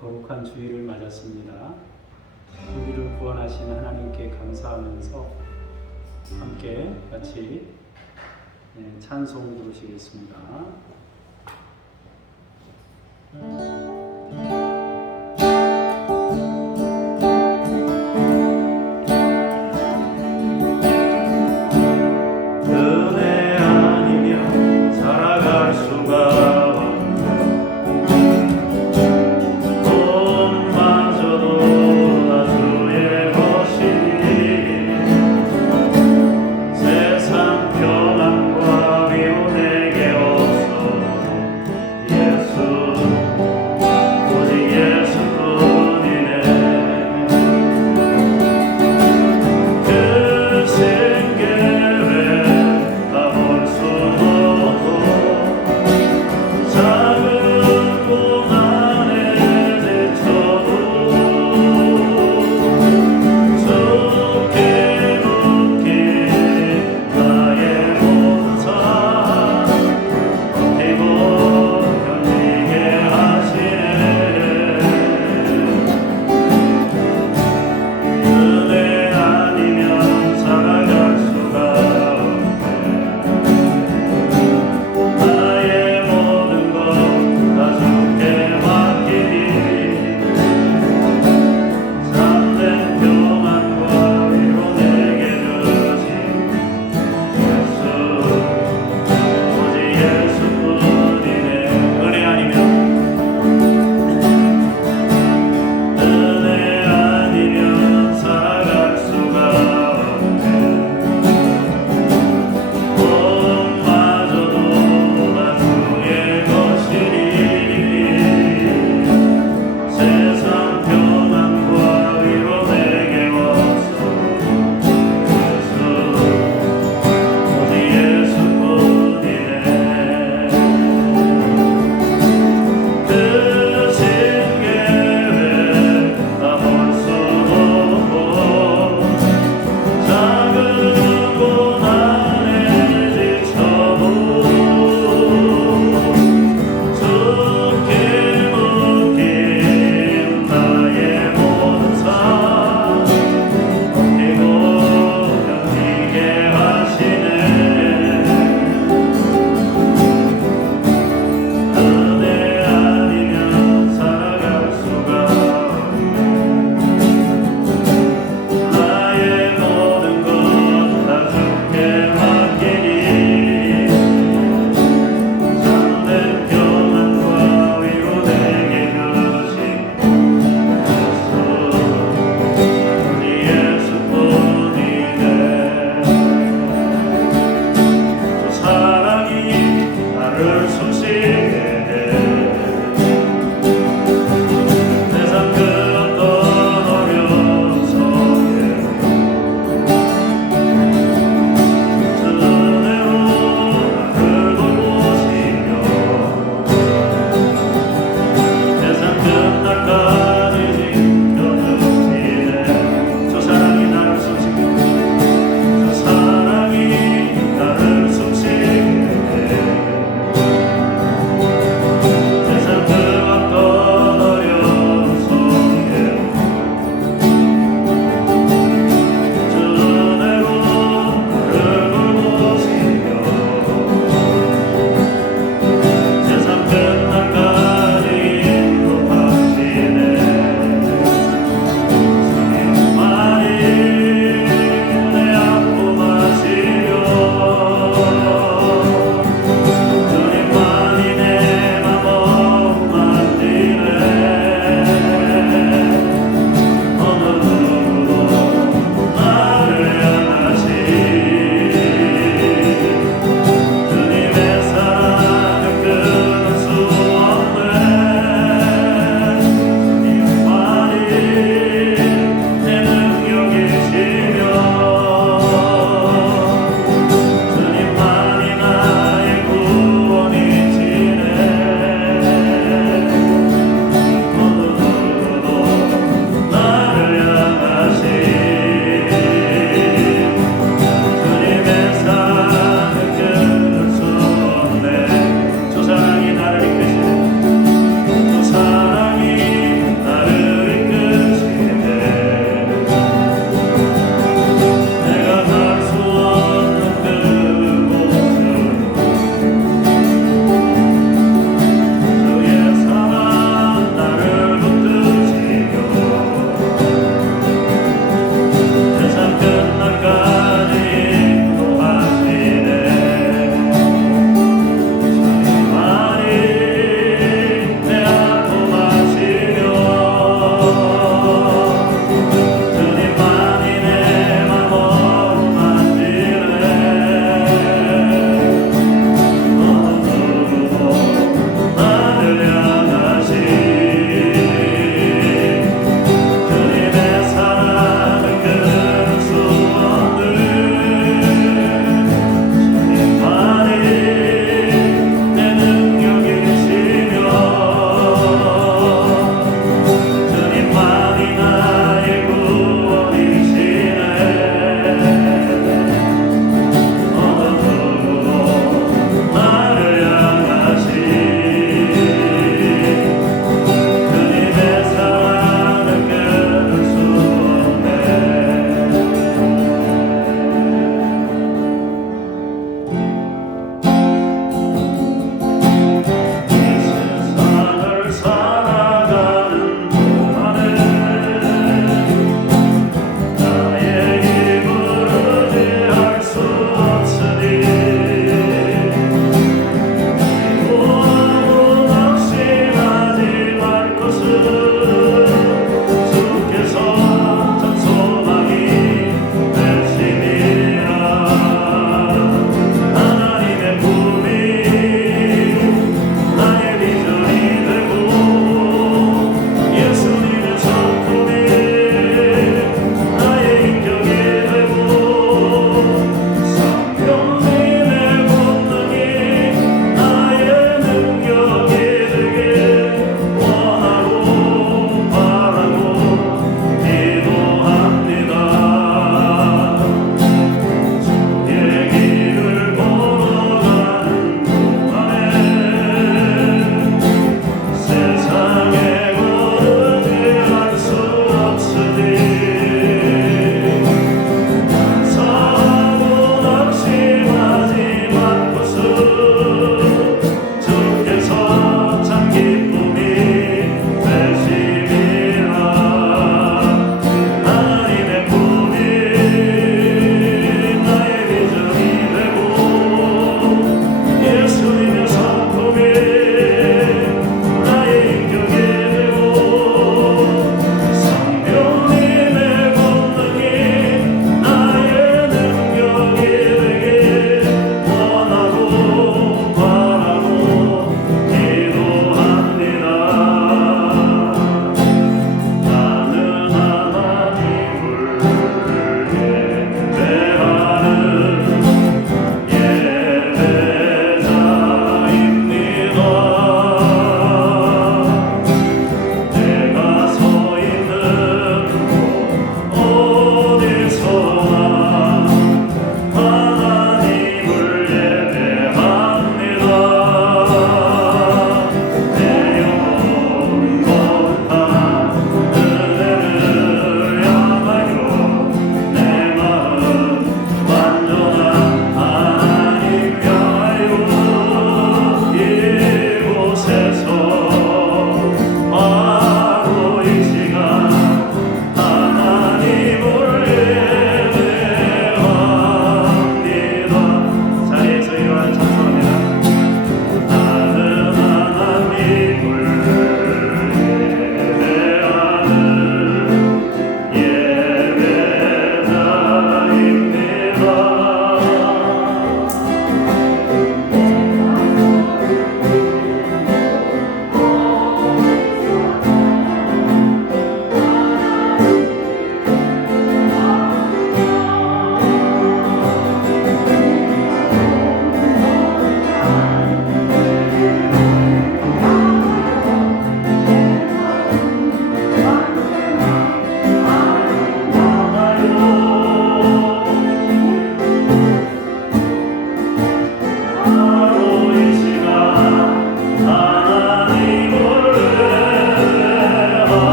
거룩한 주일을 맞았습니다. 우리를 구원하신 하나님께 감사하면서 함께 같이 찬송 부르시겠습니다. 은혜 아니면 살아갈 수가 세상 평안과 위로 내게 없어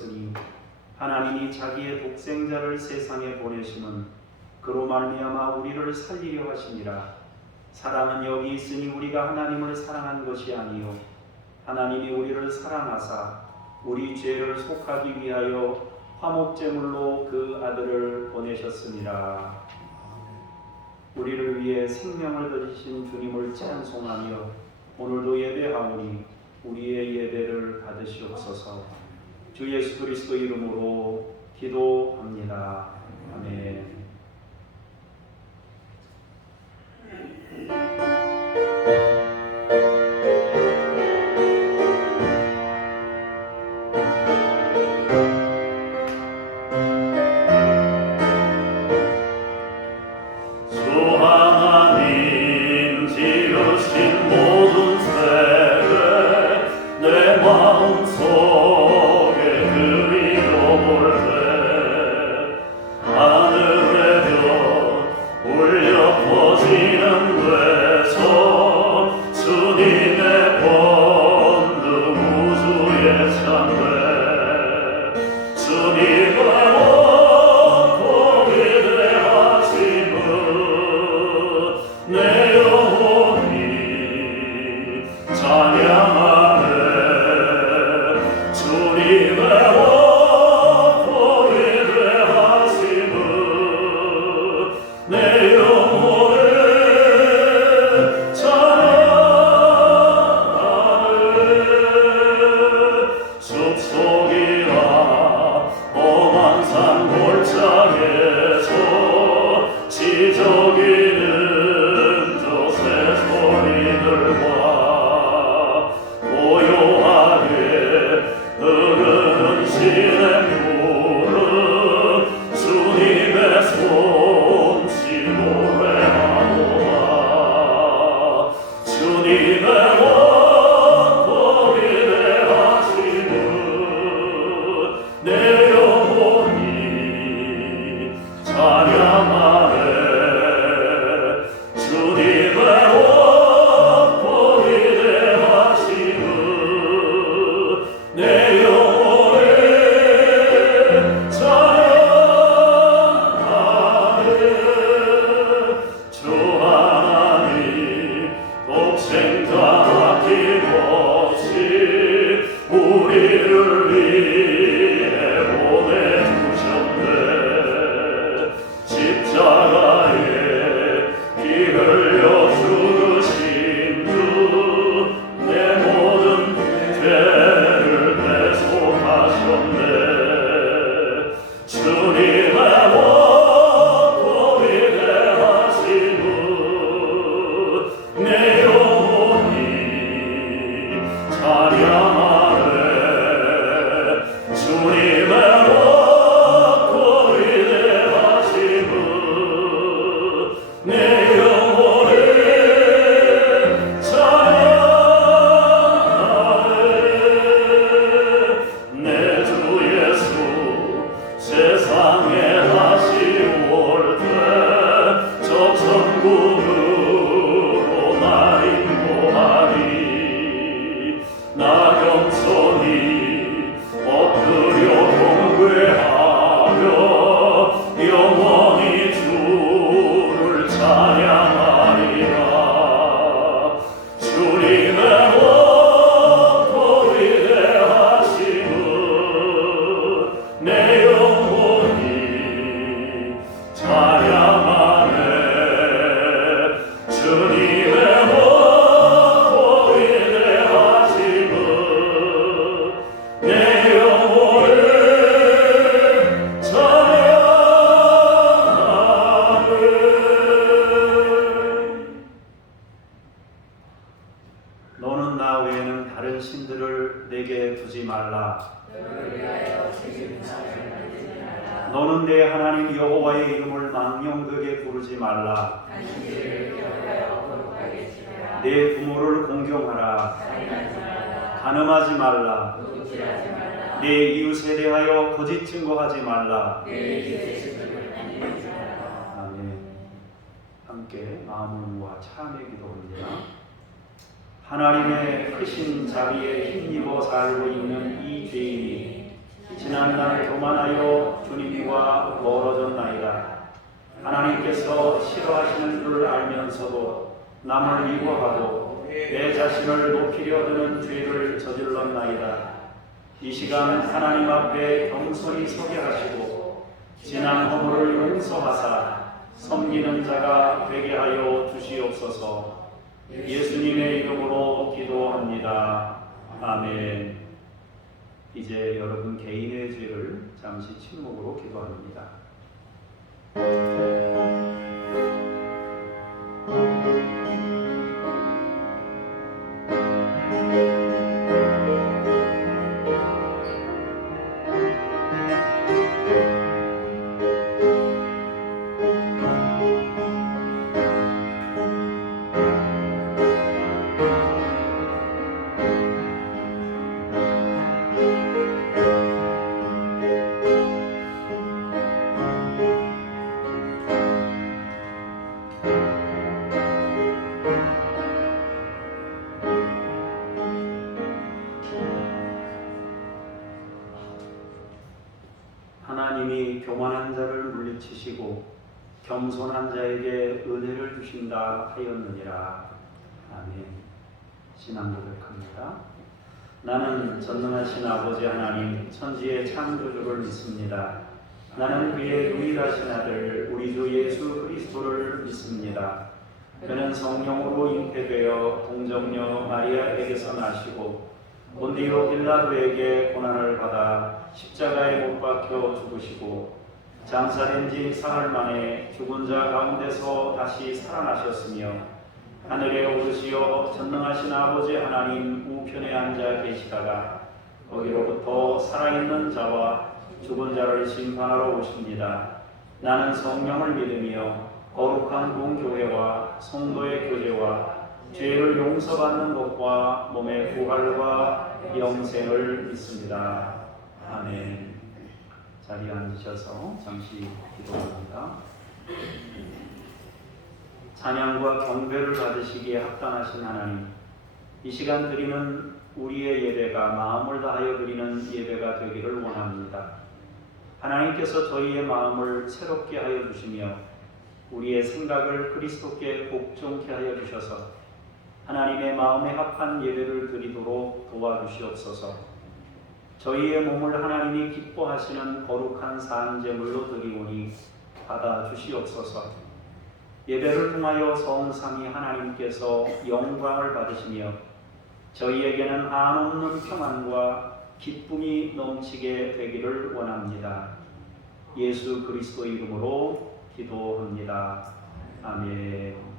되었으니 하나님이 자기의 독생자를 세상에 보내심은 그로 말미암아 우리를 살리려 하심이라. 사랑은 여기 있으니 우리가 하나님을 사랑한 것이 아니요 하나님이 우리를 사랑하사 우리 죄를 속하기 위하여 화목제물로 그 아들을 보내셨습니다. 우리를 위해 생명을 드리신 주님을 찬송하며 오늘도 예배하오니 우리의 예배를 받으시옵소서. 주 예수 그리스도 이름으로 기도합니다. 아멘. 너는 내 하나님 여호와의 이름을 망령되게 부르지 말라. 내 부모를 공경하라. 간음하지 말라. 내 이웃에 대하여 거짓 증거하지 말라. 아멘. 함께 마음을 모아 찬양의 기도합니다. 하나님의 크신 자비에 힘입어 살고 있는 이 죄인이 지난날 교만하여 주님과 멀어졌나이다. 하나님께서 싫어하시는 줄 알면서도 남을 미워하고 내 자신을 높이려 드는 죄를 저질렀나이다. 이 시간 하나님 앞에 겸손히 서게 하시고 지난 허물을 용서하사 섬기는 자가 되게 하여 주시옵소서. 예수님의 이름으로 기도합니다. 아멘. 이제 여러분 개인의 죄를 잠시 침묵으로 기도합니다. 하나님이 교만한 자를 물리치시고 겸손한 자에게 은혜를 주신다 하였느니라. 아멘. 신앙 고백합니다. 나는 전능하신 아버지 하나님 천지의 창조주를 믿습니다. 나는 그의 유일하신 아들 우리 주 예수 그리스도를 믿습니다. 그는 성령으로 잉태되어 동정녀 마리아에게서 나시고 본디오 빌라도에게 고난을 받아 십자가에 못 박혀 죽으시고 장사된 지 사흘 만에 죽은 자 가운데서 다시 살아나셨으며 하늘에 오르시어 전능하신 아버지 하나님 우편에 앉아 계시다가 거기로부터 살아있는 자와 죽은 자를 심판하러 오십니다. 나는 성령을 믿으며 거룩한 공교회와 성도의 교제와 죄를 용서받는 것과 몸의 부활과 영생을 믿습니다. 아멘. 자리에 앉으셔서 잠시 기도합니다. 찬양과 경배를 받으시기에 합당하신 하나님, 이 시간 드리는 우리의 예배가 마음을 다하여 드리는 예배가 되기를 원합니다. 하나님께서 저희의 마음을 새롭게 하여 주시며 우리의 생각을 그리스도께 복종케 하여 주셔서 하나님의 마음에 합한 예배를 드리도록 도와주시옵소서. 저희의 몸을 하나님이 기뻐하시는 거룩한 산제물로 드리오니 받아주시옵소서. 예배를 통하여 성삼위 하나님께서 영광을 받으시며 저희에게는 한없는 평안과 기쁨이 넘치게 되기를 원합니다. 예수 그리스도 이름으로 기도합니다. 아멘.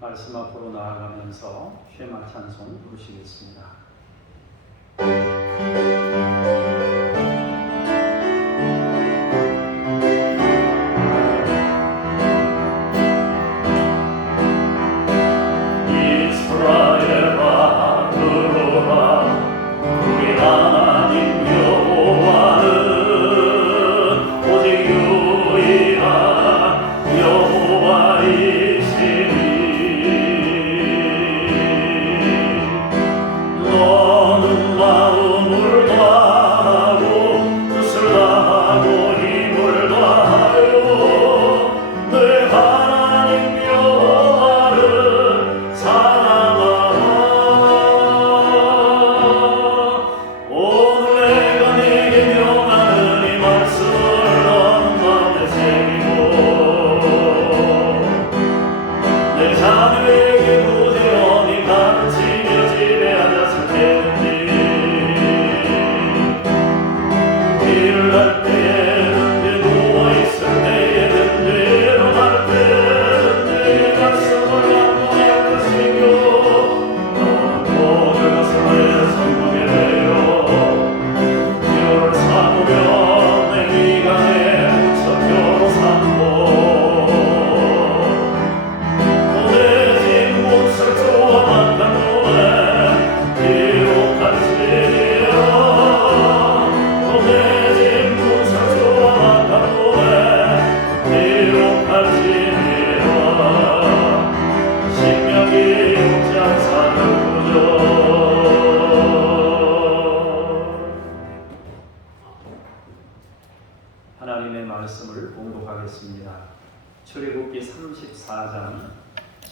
말씀 앞으로 나아가면서 쉐마 찬송 부르시겠습니다. 너는 마음을 다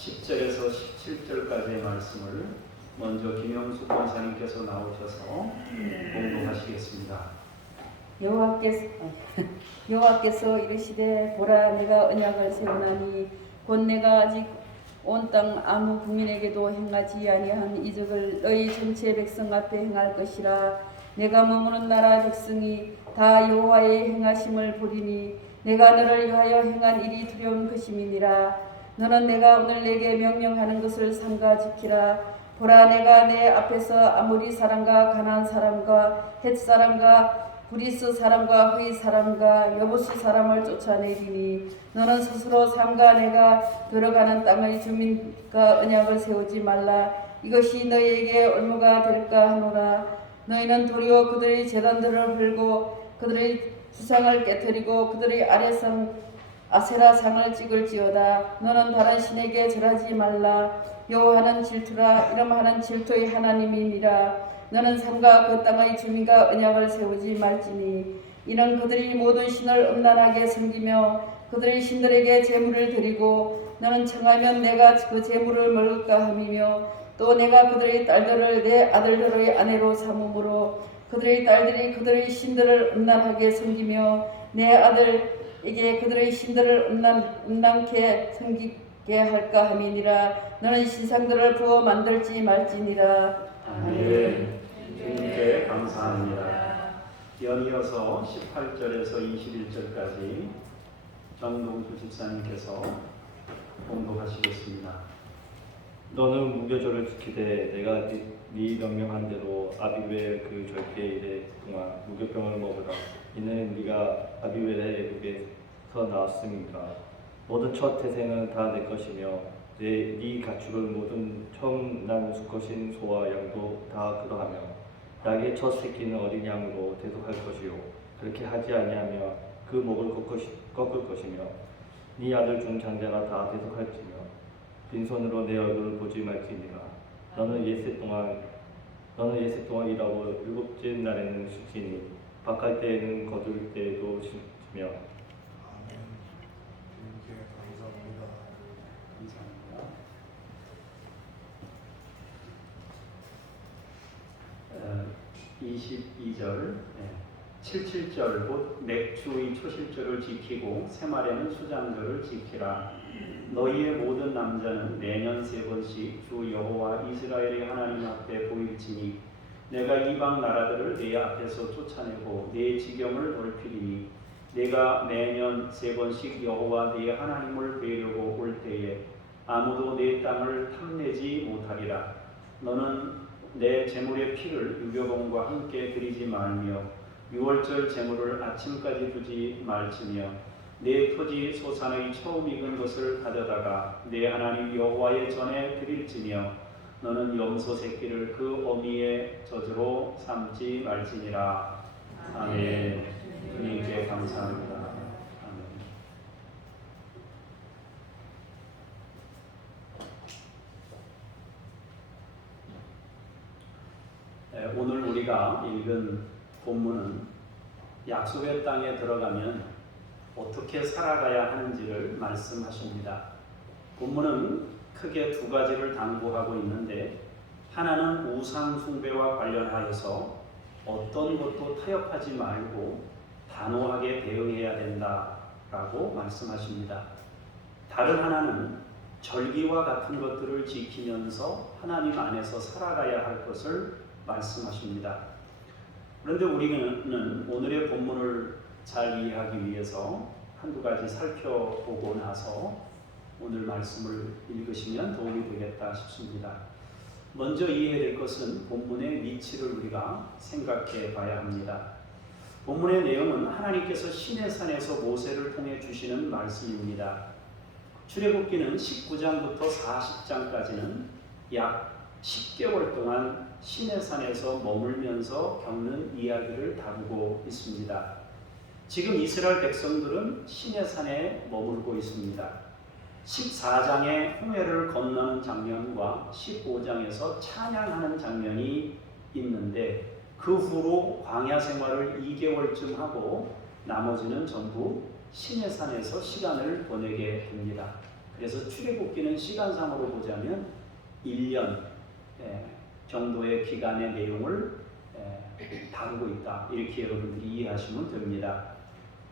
10절에서 17절까지의 말씀을 먼저 김영수 권사님께서 나오셔서 공독하시겠습니다. 여호와께서 이르시되 보라 내가 언약을 세우나니 곧 내가 아직 온 땅 아무 국민에게도 행하지 아니한 이적을 너희 전체 백성 앞에 행할 것이라. 내가 머무는 나라 백성이 다 여호와의 행하심을 보리니 내가 너를 위하여 행한 일이 두려운 것임이니라. 너는 내가 오늘 내게 명령하는 것을 삼가 지키라. 보라 내가 내 앞에서 아모리 사람과 가나안 사람과 헷 사람과 브리스 사람과 흐이 사람과 여부스 사람을 쫓아내리니 너는 스스로 삼가 내가 들어가는 땅의 주민과 언약을 세우지 말라. 이것이 너희에게 올무가 될까 하노라. 너희는 도리어 그들의 제단들을 헐고 그들의 수상을 깨뜨리고 그들의 아래상 아세라 상을 찍을지어다. 너는 다른 신에게 절하지 말라. 여호와는 질투라. 이름하는 질투의 하나님이니라. 너는 삼가 그 땅의 주민과 언약을 세우지 말지니 이는 그들이 모든 신을 음란하게 섬기며 그들의 신들에게 제물을 드리고 너는 청하면 내가 그 제물을 먹을까 함이며 또 내가 그들의 딸들을 내 아들들의 아내로 삼음으로 그들의 딸들이 그들의 신들을 음란하게 섬기며 내 아들에게 그들의 신들을 음란케 섬기게 할까 함이니라. 너는 신상들을 부어 만들지 말지니라. 아멘. 주님께 감사합니다. 연이어서 18절에서 21절까지 정동수 집사님께서 공독하시겠습니다. 너는 무교절을 지키되 내가 네 명령한 대로 아비멜 그 절개일에 동안 무교병을 먹으라. 이는 네가 아비멜의 애국에서 나왔음이니까. 모든 첫 태생은 다 내 것이며 네 가축을 모든 처음 난 수컷인 소와 양도 다 그러하며 낙의 첫 새끼는 어린 양으로 대속할 것이요 그렇게 하지 아니하며 그 목을 꺾을 것이며 네 아들 중 장자가 다 대속할지며 빈손으로 내 얼굴을 보지 말지니라. 너는 예세 동안 일하고 일곱째 날에는 쉬지니 바깥 때에는 거둘 때에도 쉬며. 감사합니다. 22절 77절 곧 맥주의 초실절을 지키고 새말에는 수장절을 지키라. 너희의 모든 남자는 매년 3번씩 주 여호와 이스라엘의 하나님 앞에 보일지니 내가 이방 나라들을 내 앞에서 쫓아내고 내 지경을 돌피리니 내가 매년 3번씩 여호와 네 하나님을 뵈려고 올 때에 아무도 내 땅을 탐내지 못하리라. 너는 내 제물의 피를 유교봉과 함께 드리지 말며 유월절 제물을 아침까지 두지 말지며 내 토지 소산의 처음 익은 것을 가져다가 내 하나님 여호와의 전에 드릴지며 너는 염소 새끼를 그 어미의 젖으로 삼지 말지니라. 아멘. 주님께 감사합니다. 아멘. 오늘 우리가 읽은 본문은 약속의 땅에 들어가면 어떻게 살아가야 하는지를 말씀하십니다. 본문은 크게 2가지를 당부하고 있는데 하나는 우상 숭배와 관련하여서 어떤 것도 타협하지 말고 단호하게 대응해야 된다라고 말씀하십니다. 다른 하나는 절기와 같은 것들을 지키면서 하나님 안에서 살아가야 할 것을 말씀하십니다. 그런데 우리는 오늘의 본문을 잘 이해하기 위해서 한두 가지 살펴보고 나서 오늘 말씀을 읽으시면 도움이 되겠다 싶습니다. 먼저 이해해야 될 것은 본문의 위치를 우리가 생각해 봐야 합니다. 본문의 내용은 하나님께서 시내산에서 모세를 통해 주시는 말씀입니다. 출애굽기는 19장부터 40장까지는 약 10개월 동안 시내산에서 머물면서 겪는 이야기를 다루고 있습니다. 지금 이스라엘 백성들은 시내산에 머물고 있습니다. 14장의 홍해를 건너는 장면과 15장에서 찬양하는 장면이 있는데 그 후로 광야 생활을 2개월쯤 하고 나머지는 전부 시내산에서 시간을 보내게 됩니다. 그래서 출애굽기는 시간상으로 보자면 1년 정도의 기간의 내용을 다루고 있다. 이렇게 여러분들이 이해하시면 됩니다.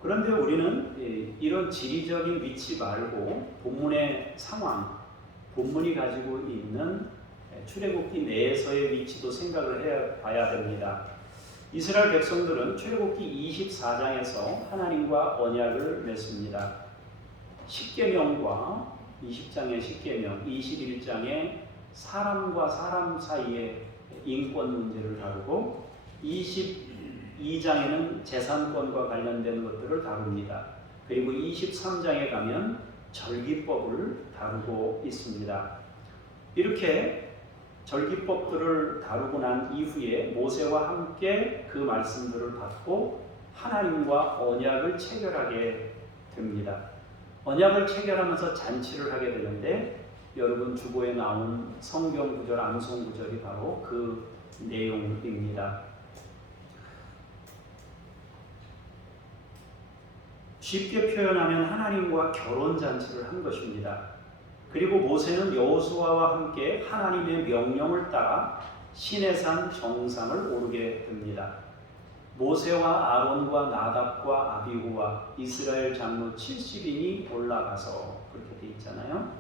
그런데 우리는 이런 지리적인 위치 말고 본문의 상황, 본문이 가지고 있는 출애굽기 내에서의 위치도 생각을 해봐야 됩니다. 이스라엘 백성들은 출애굽기 24장에서 하나님과 언약을 맺습니다. 십계명과 20장의 십계명, 21장의 사람과 사람 사이의 인권 문제를 다루고 22장에는 재산권과 관련된 것들을 다룹니다. 그리고 23장에 가면 절기법을 다루고 있습니다. 이렇게 절기법들을 다루고 난 이후에 모세와 함께 그 말씀들을 받고 하나님과 언약을 체결하게 됩니다. 언약을 체결하면서 잔치를 하게 되는데 여러분 주보에 나온 성경 구절, 암송 구절이 바로 그 내용입니다. 쉽게 표현하면 하나님과 결혼 잔치를 한 것입니다. 그리고 모세는 여호수아와 함께 하나님의 명령을 따라 시내산 정상을 오르게 됩니다. 모세와 아론과 나답과 아비후와 이스라엘 장로 70인이 올라가서 그렇게 돼 있잖아요.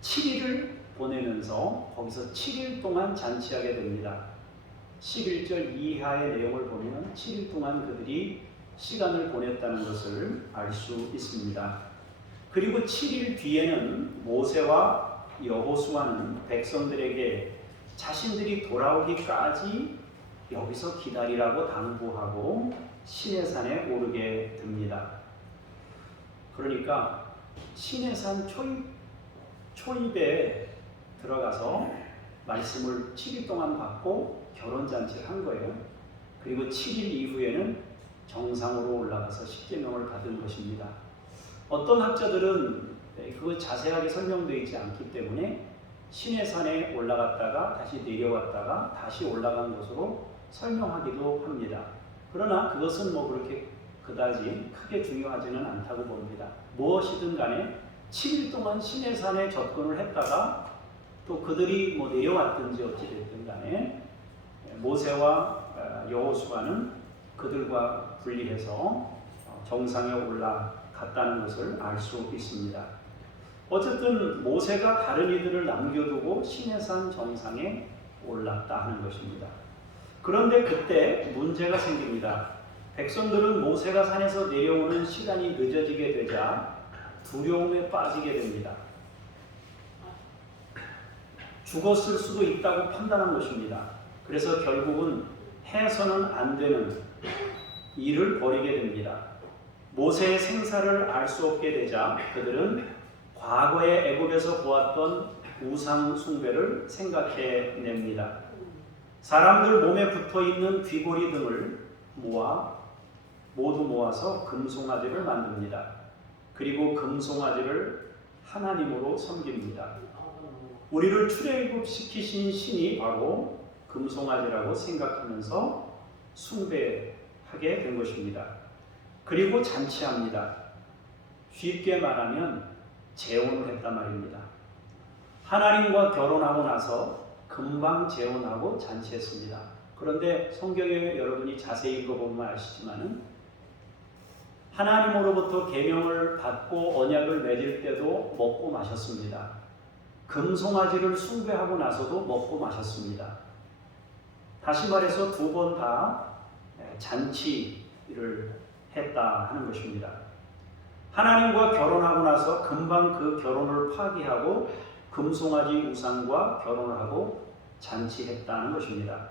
7일을 보내면서 거기서 7일 동안 잔치하게 됩니다. 11절 이하의 내용을 보면 7일 동안 그들이 시간을 보냈다는 것을 알 수 있습니다. 그리고 7일 뒤에는 모세와 여호수아는 백성들에게 자신들이 돌아오기까지 여기서 기다리라고 당부하고 시내산에 오르게 됩니다. 그러니까 시내산 초입에 들어가서 말씀을 7일 동안 받고 결혼잔치를 한 거예요. 그리고 7일 이후에는 정상으로 올라가서 십계명을 받은 것입니다. 어떤 학자들은 그거 자세하게 설명되어 있지 않기 때문에 시내산에 올라갔다가 다시 내려왔다가 다시 올라간 것으로 설명하기도 합니다. 그러나 그것은 그렇게 그다지 크게 중요하지는 않다고 봅니다. 무엇이든 간에 7일 동안 시내산에 접근을 했다가 또 그들이 내려왔든지 어찌됐든 간에 모세와 여호수아는 그들과 분리해서 정상에 올라갔다는 것을 알 수 있습니다. 어쨌든 모세가 다른 이들을 남겨두고 시내산 정상에 올랐다 하는 것입니다. 그런데 그때 문제가 생깁니다. 백성들은 모세가 산에서 내려오는 시간이 늦어지게 되자 두려움에 빠지게 됩니다. 죽었을 수도 있다고 판단한 것입니다. 그래서 결국은 해서는 안 되는 일을 벌이게 됩니다. 모세의 생사를 알 수 없게 되자 그들은 과거에 애굽에서 보았던 우상 숭배를 생각해냅니다. 사람들 몸에 붙어있는 귀고리 등을 모두 모아서 금송아지를 만듭니다. 그리고 금송아지를 하나님으로 섬깁니다. 우리를 출애굽시키신 신이 바로 금송아지라고 생각하면서 숭배하게 된 것입니다. 그리고 잔치합니다. 쉽게 말하면 재혼을 했단 말입니다. 하나님과 결혼하고 나서 금방 재혼하고 잔치했습니다. 그런데 성경에 여러분이 자세히 읽어보면 아시지만은 하나님으로부터 계명을 받고 언약을 맺을 때도 먹고 마셨습니다. 금송아지를 숭배하고 나서도 먹고 마셨습니다. 다시 말해서 두 번 다 잔치를 했다 하는 것입니다. 하나님과 결혼하고 나서 금방 그 결혼을 파기하고 금송아지 우상과 결혼을 하고 잔치했다는 것입니다.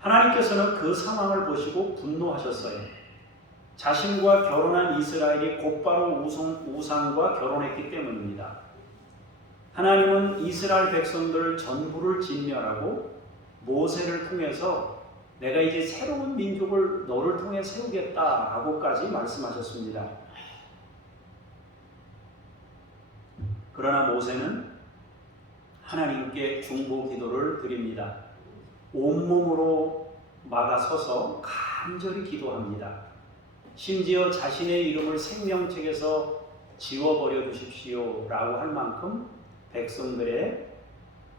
하나님께서는 그 상황을 보시고 분노하셨어요. 자신과 결혼한 이스라엘이 곧바로 우상과 결혼했기 때문입니다. 하나님은 이스라엘 백성들 전부를 진멸하고 모세를 통해서 내가 이제 새로운 민족을 너를 통해 세우겠다 하고까지 말씀하셨습니다. 그러나 모세는 하나님께 중보 기도를 드립니다. 온몸으로 막아서서 간절히 기도합니다. 심지어 자신의 이름을 생명책에서 지워버려 주십시오 라고 할 만큼 백성들의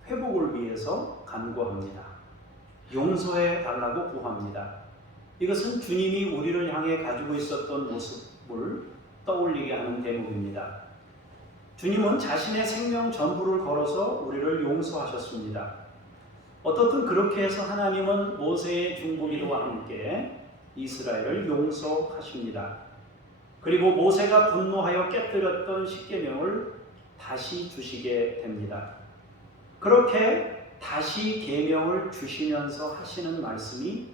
회복을 위해서 간구합니다. 용서해 달라고 구합니다. 이것은 주님이 우리를 향해 가지고 있었던 모습을 떠올리게 하는 대목입니다. 주님은 자신의 생명 전부를 걸어서 우리를 용서하셨습니다. 어떻든 그렇게 해서 하나님은 모세의 중보기도와 함께 이스라엘을 용서하십니다. 그리고 모세가 분노하여 깨뜨렸던 십계명을 다시 주시게 됩니다. 그렇게 다시 계명을 주시면서 하시는 말씀이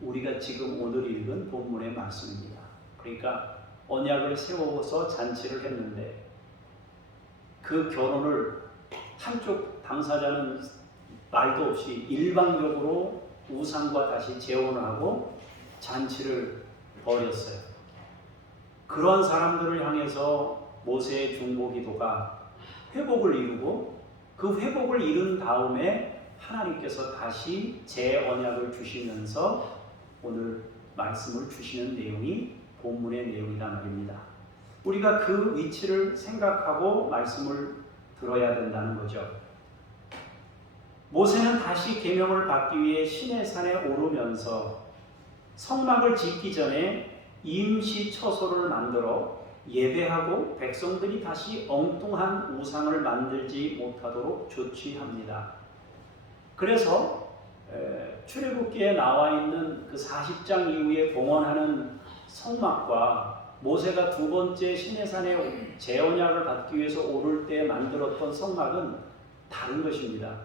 우리가 지금 오늘 읽은 본문의 말씀입니다. 그러니까 언약을 세워서 잔치를 했는데 그 결혼을 한쪽 당사자는 말도 없이 일방적으로 우상과 다시 재혼을 하고 잔치를 벌였어요. 그런 사람들을 향해서 모세의 중보기도가 회복을 이루고 그 회복을 이룬 다음에 하나님께서 다시 재언약을 주시면서 오늘 말씀을 주시는 내용이 본문의 내용이다 말입니다. 우리가 그 위치를 생각하고 말씀을 들어야 된다는 거죠. 모세는 다시 계명을 받기 위해 시내산에 오르면서 성막을 짓기 전에 임시 처소를 만들어 예배하고 백성들이 다시 엉뚱한 우상을 만들지 못하도록 조치합니다. 그래서 출애굽기에 나와 있는 그 40장 이후에 봉헌하는 성막과 모세가 두 번째 시내산에 재언약을 받기 위해서 오를 때 만들었던 성막은 다른 것입니다.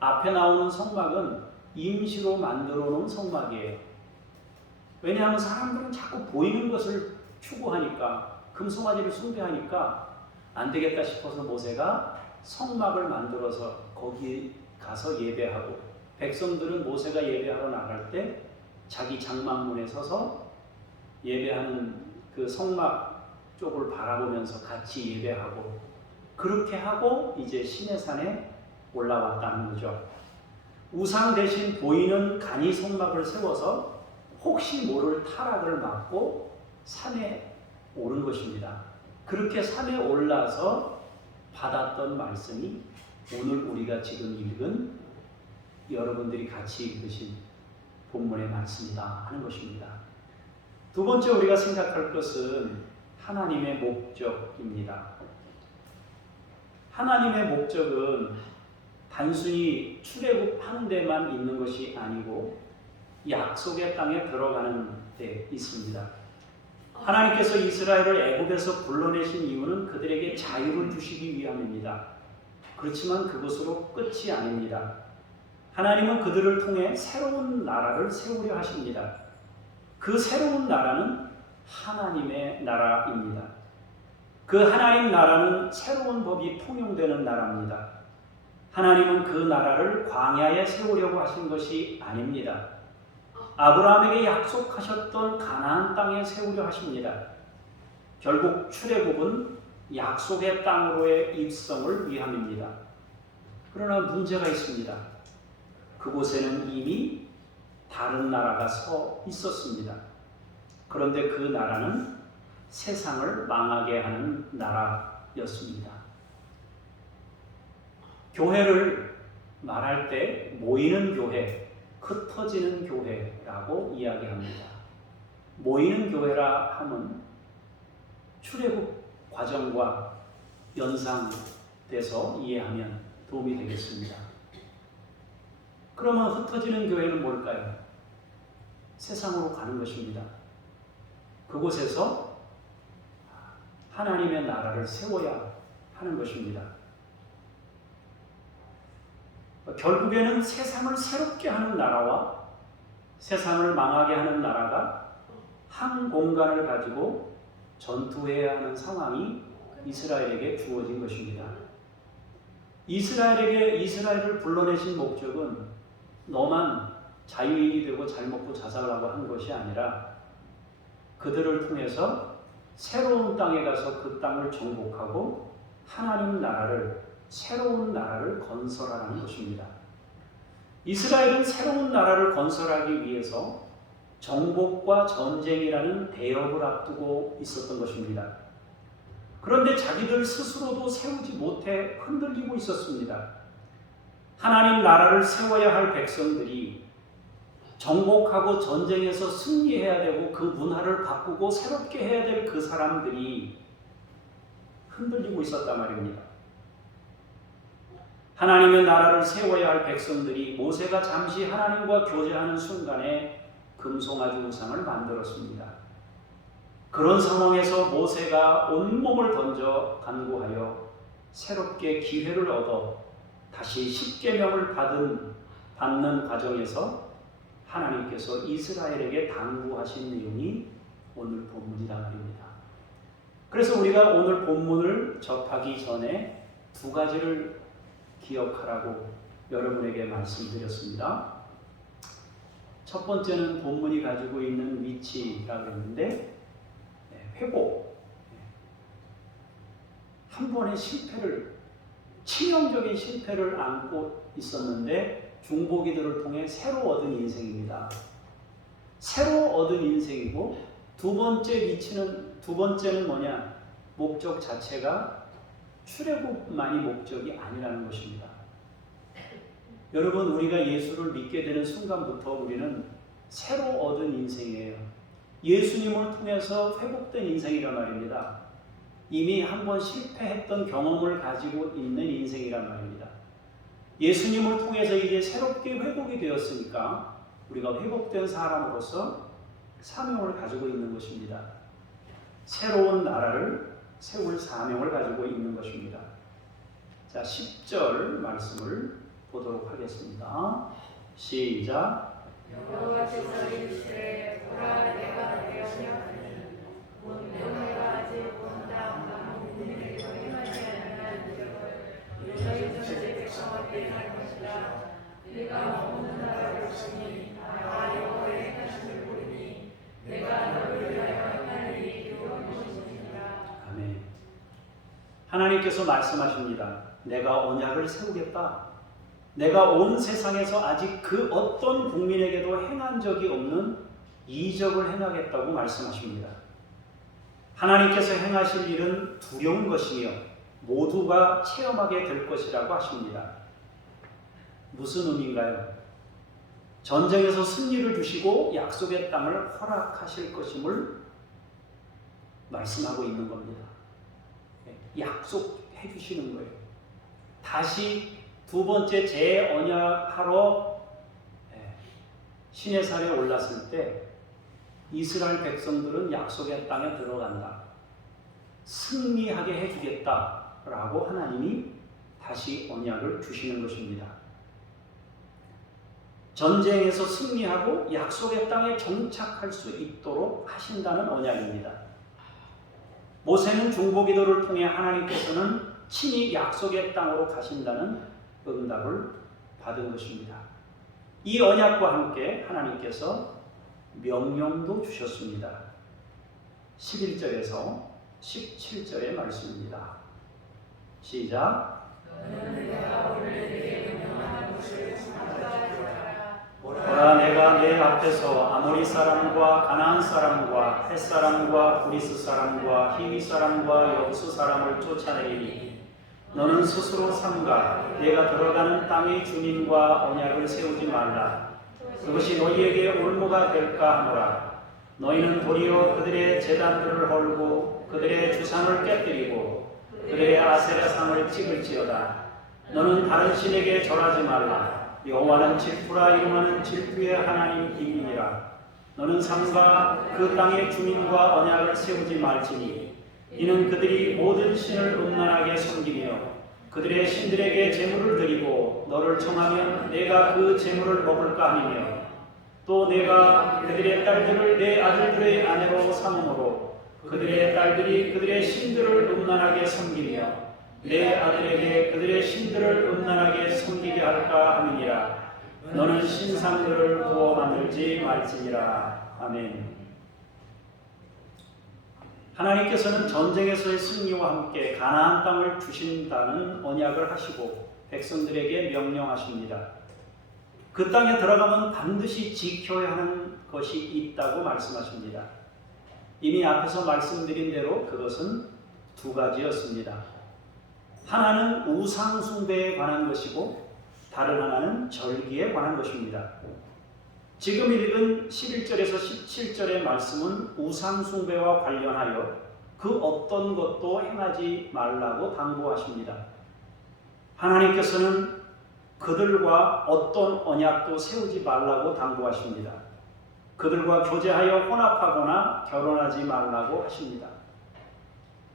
앞에 나오는 성막은 임시로 만들어 놓은 성막이에요. 왜냐하면 사람들은 자꾸 보이는 것을 추구하니까, 금송아지를 숭배하니까 안 되겠다 싶어서 모세가 성막을 만들어서 거기 가서 예배하고, 백성들은 모세가 예배하러 나갈 때 자기 장막문에 서서 예배하는 그 성막 쪽을 바라보면서 같이 예배하고, 그렇게 하고 이제 시내산에 올라왔다는 거죠. 우상 대신 보이는 간이 성막을 세워서 혹시 모를 타락을 막고 산에 오른 것입니다. 그렇게 산에 올라서 받았던 말씀이 오늘 우리가 지금 읽은, 여러분들이 같이 읽으신 본문의 말씀이다 하는 것입니다. 두 번째 우리가 생각할 것은 하나님의 목적입니다. 하나님의 목적은 단순히 출애굽하는 데만 있는 것이 아니고 약속의 땅에 들어가는 데 있습니다. 하나님께서 이스라엘을 애굽에서 불러내신 이유는 그들에게 자유를 주시기 위함입니다. 그렇지만 그것으로 끝이 아닙니다. 하나님은 그들을 통해 새로운 나라를 세우려 하십니다. 그 새로운 나라는 하나님의 나라입니다. 그 하나님 나라는 새로운 법이 통용되는 나라입니다. 하나님은 그 나라를 광야에 세우려고 하신 것이 아닙니다. 아브라함에게 약속하셨던 가나안 땅에 세우려 하십니다. 결국 출애굽은 약속의 땅으로의 입성을 위함입니다. 그러나 문제가 있습니다. 그곳에는 이미 다른 나라가 서 있었습니다. 그런데 그 나라는 세상을 망하게 하는 나라였습니다. 교회를 말할 때 모이는 교회, 흩어지는 교회라고 이야기합니다. 모이는 교회라 함은 출애굽 과정과 연상돼서 이해하면 도움이 되겠습니다. 그러면 흩어지는 교회는 뭘까요? 세상으로 가는 것입니다. 그곳에서 하나님의 나라를 세워야 하는 것입니다. 결국에는 세상을 새롭게 하는 나라와 세상을 망하게 하는 나라가 한 공간을 가지고 전투해야 하는 상황이 이스라엘에게 주어진 것입니다. 이스라엘을 불러내신 목적은 너만 자유인이 되고 잘 먹고 잘 살라고 한 것이 아니라 그들을 통해서 새로운 땅에 가서 그 땅을 정복하고 하나님 나라를, 새로운 나라를 건설하는 것입니다. 이스라엘은 새로운 나라를 건설하기 위해서 정복과 전쟁이라는 대역을 앞두고 있었던 것입니다. 그런데 자기들 스스로도 세우지 못해 흔들리고 있었습니다. 하나님 나라를 세워야 할 백성들이 정복하고 전쟁에서 승리해야 되고 그 문화를 바꾸고 새롭게 해야 될 그 사람들이 흔들리고 있었단 말입니다. 하나님의 나라를 세워야 할 백성들이 모세가 잠시 하나님과 교제하는 순간에 금송아지 우상을 만들었습니다. 그런 상황에서 모세가 온몸을 던져 간구하여 새롭게 기회를 얻어 다시 십계명을 받는 과정에서 하나님께서 이스라엘에게 당부하신 내용이 오늘 본문이란 말입니다. 그래서 우리가 오늘 본문을 접하기 전에 두 가지를 기억하라고 여러분에게 말씀드렸습니다. 첫 번째는 본문이 가지고 있는 위치라고 했는데 회복, 한 번의 치명적인 실패를 안고 있었는데 중보기도를 통해 새로 얻은 인생입니다. 새로 얻은 인생이고 두 번째는 뭐냐? 목적 자체가 출애굽만이 목적이 아니라는 것입니다. 여러분, 우리가 예수를 믿게 되는 순간부터 우리는 새로 얻은 인생이에요. 예수님을 통해서 회복된 인생이란 말입니다. 이미 한번 실패했던 경험을 가지고 있는 인생이란 말입니다. 예수님을 통해서 이제 새롭게 회복이 되었으니까 우리가 회복된 사람으로서 사명을 가지고 있는 것입니다. 새로운 나라를 세울 사명을 가지고 있는 것입니다. 자, 10절 말씀을 보도록 하겠습니다. 시작. 여호와께서 이르시되 보라 내가 내 언약하니 곧 내가 아직 온 땅 아무 국민에게도 행하지 아니한 이적을 너희 전체 백성 앞에 할 것이라. 내가 없는 나라를 주니 나 여호와의 행하심을 보리니 내가 너를 위하여 행할 일이 이루어질 것이니라. 아멘. 하나님께서 말씀하십니다. 내가 언약을 세우겠다. 내가 온 세상에서 아직 그 어떤 국민에게도 행한 적이 없는 이적을 행하겠다고 말씀하십니다. 하나님께서 행하실 일은 두려운 것이며 모두가 체험하게 될 것이라고 하십니다. 무슨 의미인가요? 전쟁에서 승리를 주시고 약속의 땅을 허락하실 것임을 말씀하고 있는 겁니다. 약속해 주시는 거예요. 다시 두 번째 재언약하러 시내산에 올랐을 때 이스라엘 백성들은 약속의 땅에 들어간다. 승리하게 해주겠다라고 하나님이 다시 언약을 주시는 것입니다. 전쟁에서 승리하고 약속의 땅에 정착할 수 있도록 하신다는 언약입니다. 모세는 중보기도를 통해 하나님께서는 친히 약속의 땅으로 가신다는 응답을 받은 것입니다. 이 언약과 함께 하나님께서 명령도 주셨습니다. 11절에서 17절의 말씀입니다. 시작. 보라 내가 내 앞에서 아모리 사람과 가나안 사람과 헷 사람과 브리스 사람과 히위 사람과 여부스 사람을 쫓아내리니 너는 스스로 삼가 내가 들어가는 땅의 주민과 언약을 세우지 말라. 그것이 너희에게 올무가 될까 하노라. 너희는 도리어 그들의 제단들을 헐고 그들의 주상을 깨뜨리고 그들의 아세라상을 찍을지어다. 너는 다른 신에게 절하지 말라. 여호와는 질투라 이름하는 질투의 하나님이니라. 너는 삼가 그 땅의 주민과 언약을 세우지 말지니 이는 그들이 모든 신을 음란하게 섬기며 그들의 신들에게 제물을 드리고 너를 청하면 내가 그 제물을 먹을까 하며 또 내가 그들의 딸들을 내 아들들의 아내로 삼음으로 그들의 딸들이 그들의 신들을 음란하게 섬기며 내 아들에게 그들의 신들을 음란하게 섬기게 할까 함이니라. 너는 신상들을 구워 만들지 말지니라. 아멘. 하나님께서는 전쟁에서의 승리와 함께 가나안 땅을 주신다는 언약을 하시고 백성들에게 명령하십니다. 그 땅에 들어가면 반드시 지켜야 하는 것이 있다고 말씀하십니다. 이미 앞에서 말씀드린 대로 그것은 두 가지였습니다. 하나는 우상 숭배에 관한 것이고 다른 하나는 절기에 관한 것입니다. 지금 읽은 11절에서 17절의 말씀은 우상 숭배와 관련하여 그 어떤 것도 행하지 말라고 당부하십니다. 하나님께서는 그들과 어떤 언약도 세우지 말라고 당부하십니다. 그들과 교제하여 혼합하거나 결혼하지 말라고 하십니다.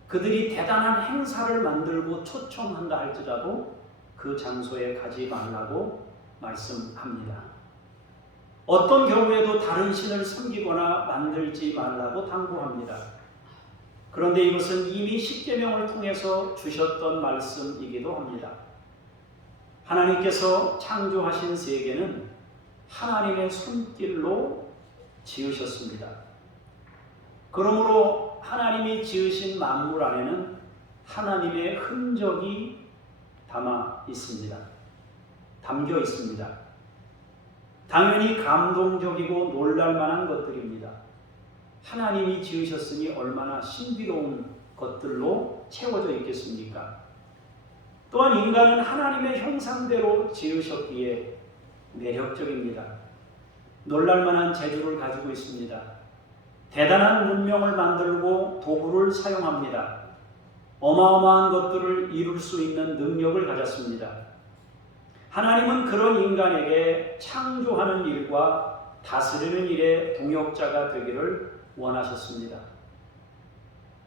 그들이 대단한 행사를 만들고 초청한다 할지라도 그 장소에 가지 말라고 말씀합니다. 어떤 경우에도 다른 신을 섬기거나 만들지 말라고 당부합니다. 그런데 이것은 이미 십계명을 통해서 주셨던 말씀이기도 합니다. 하나님께서 창조하신 세계는 하나님의 손길로 지으셨습니다. 그러므로 하나님이 지으신 만물 안에는 하나님의 흔적이 담겨 있습니다. 당연히 감동적이고 놀랄만한 것들입니다. 하나님이 지으셨으니 얼마나 신비로운 것들로 채워져 있겠습니까? 또한 인간은 하나님의 형상대로 지으셨기에 매력적입니다. 놀랄만한 재주를 가지고 있습니다. 대단한 문명을 만들고 도구를 사용합니다. 어마어마한 것들을 이룰 수 있는 능력을 가졌습니다. 하나님은 그런 인간에게 창조하는 일과 다스리는 일의 동역자가 되기를 원하셨습니다.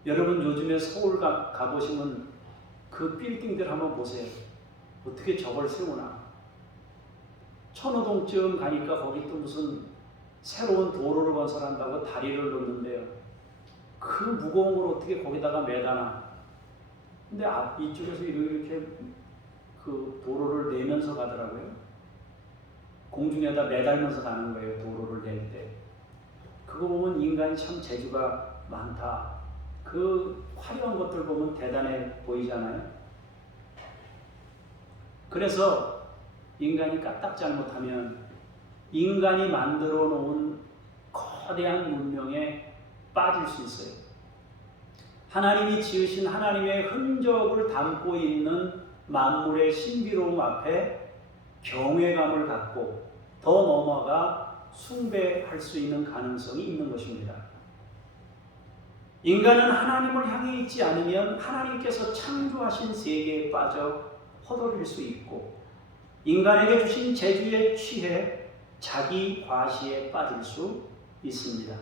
여러분 요즘에 서울 가보시면 그 빌딩들 한번 보세요. 어떻게 저걸 세우나. 천호동쯤 가니까 거기 또 무슨 새로운 도로를 건설한다고 다리를 놓는데요. 그 무거운 걸 어떻게 거기다가 매다나. 근데 이쪽에서 이렇게 그 도로를 내면서 가더라고요. 공중에다 매달면서 가는 거예요. 도로를 낼 때. 그거 보면 인간이 참 재주가 많다. 그 화려한 것들 보면 대단해 보이잖아요. 그래서 인간이 까딱 잘못하면 인간이 만들어 놓은 거대한 문명에 빠질 수 있어요. 하나님이 지으신 하나님의 흔적을 담고 있는 만물의 신비로움 앞에 경외감을 갖고 더 넘어가 숭배할 수 있는 가능성이 있는 것입니다. 인간은 하나님을 향해 있지 않으면 하나님께서 창조하신 세계에 빠져 허덕일 수 있고 인간에게 주신 재주에 취해 자기 과시에 빠질 수 있습니다.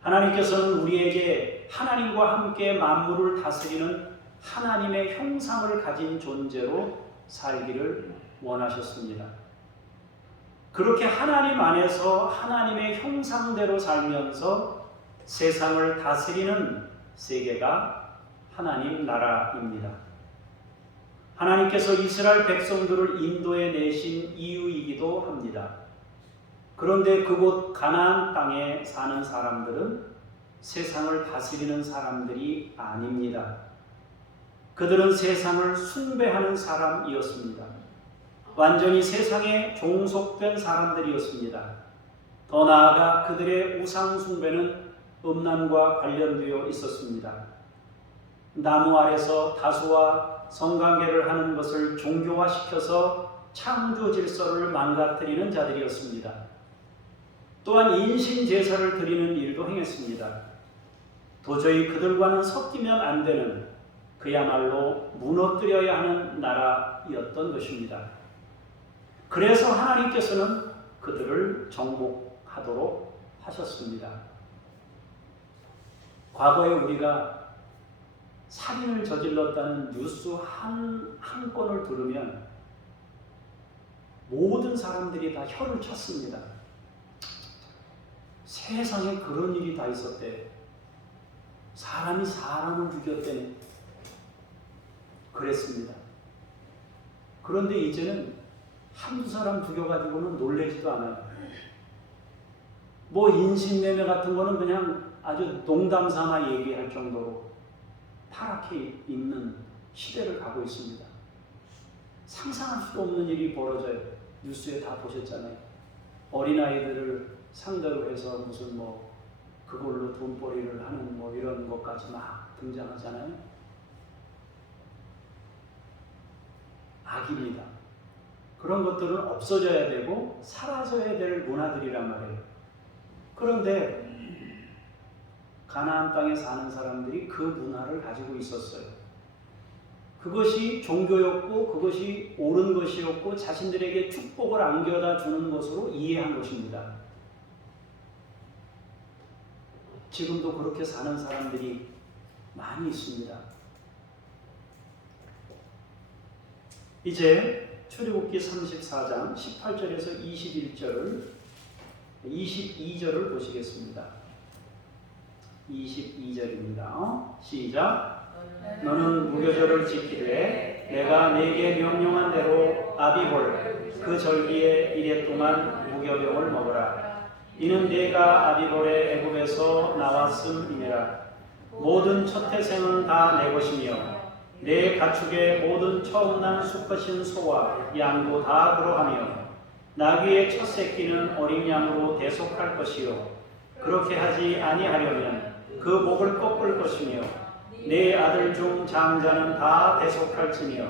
하나님께서는 우리에게 하나님과 함께 만물을 다스리는 하나님의 형상을 가진 존재로 살기를 원하셨습니다. 그렇게 하나님 안에서 하나님의 형상대로 살면서 세상을 다스리는 세계가 하나님 나라입니다. 하나님께서 이스라엘 백성들을 인도해 내신 이유이기도 합니다. 그런데 그곳 가나안 땅에 사는 사람들은 세상을 다스리는 사람들이 아닙니다. 그들은 세상을 숭배하는 사람이었습니다. 완전히 세상에 종속된 사람들이었습니다. 더 나아가 그들의 우상 숭배는 음란과 관련되어 있었습니다. 나무 아래서 다수와 성관계를 하는 것을 종교화시켜서 창조 질서를 망가뜨리는 자들이었습니다. 또한 인신 제사를 드리는 일도 행했습니다. 도저히 그들과는 섞이면 안 되는 그야말로 무너뜨려야 하는 나라였던 것입니다. 그래서 하나님께서는 그들을 정복하도록 하셨습니다. 과거에 우리가 살인을 저질렀다는 뉴스 한 건을 들으면 모든 사람들이 다 혀를 쳤습니다. 세상에 그런 일이 다 있었대. 사람이 사람을 죽였대네. 그랬습니다. 그런데 이제는 한두 사람 죽여가지고는 놀라지도 않아요. 뭐 인신매매 같은 거는 그냥 아주 농담 삼아 얘기할 정도로 타락해 있는 시대를 가고 있습니다. 상상할 수도 없는 일이 벌어져요. 뉴스에 다 보셨잖아요. 어린아이들을 상대로 해서 무슨 뭐 그걸로 돈벌이를 하는 뭐 이런 것까지 막 등장하잖아요. 악입니다. 그런 것들은 없어져야 되고 사라져야 될 문화들이란 말이에요. 그런데 가나안 땅에 사는 사람들이 그 문화를 가지고 있었어요. 그것이 종교였고 그것이 옳은 것이었고 자신들에게 축복을 안겨다 주는 것으로 이해한 것입니다. 지금도 그렇게 사는 사람들이 많이 있습니다. 이제 출애굽기 34장 18절에서 22절을 보시겠습니다. 22절입니다. 시작. 너는 무교절을 지키되 내가 네게 명령한 대로 아비볼 그 절기에 이래 동안 무교병을 먹어라. 이는 내가 아비볼의 애굽에서 나왔음이니라. 모든 첫 태생은 다 내 것이며 내 가축의 모든 처음 난 수컷인 소와 양도 다 그러하며 나귀의 첫 새끼는 어린 양으로 대속할 것이요 그렇게 하지 아니하려면 그 목을 꺾을 것이며 내 아들 중 장자는 다 대속할지며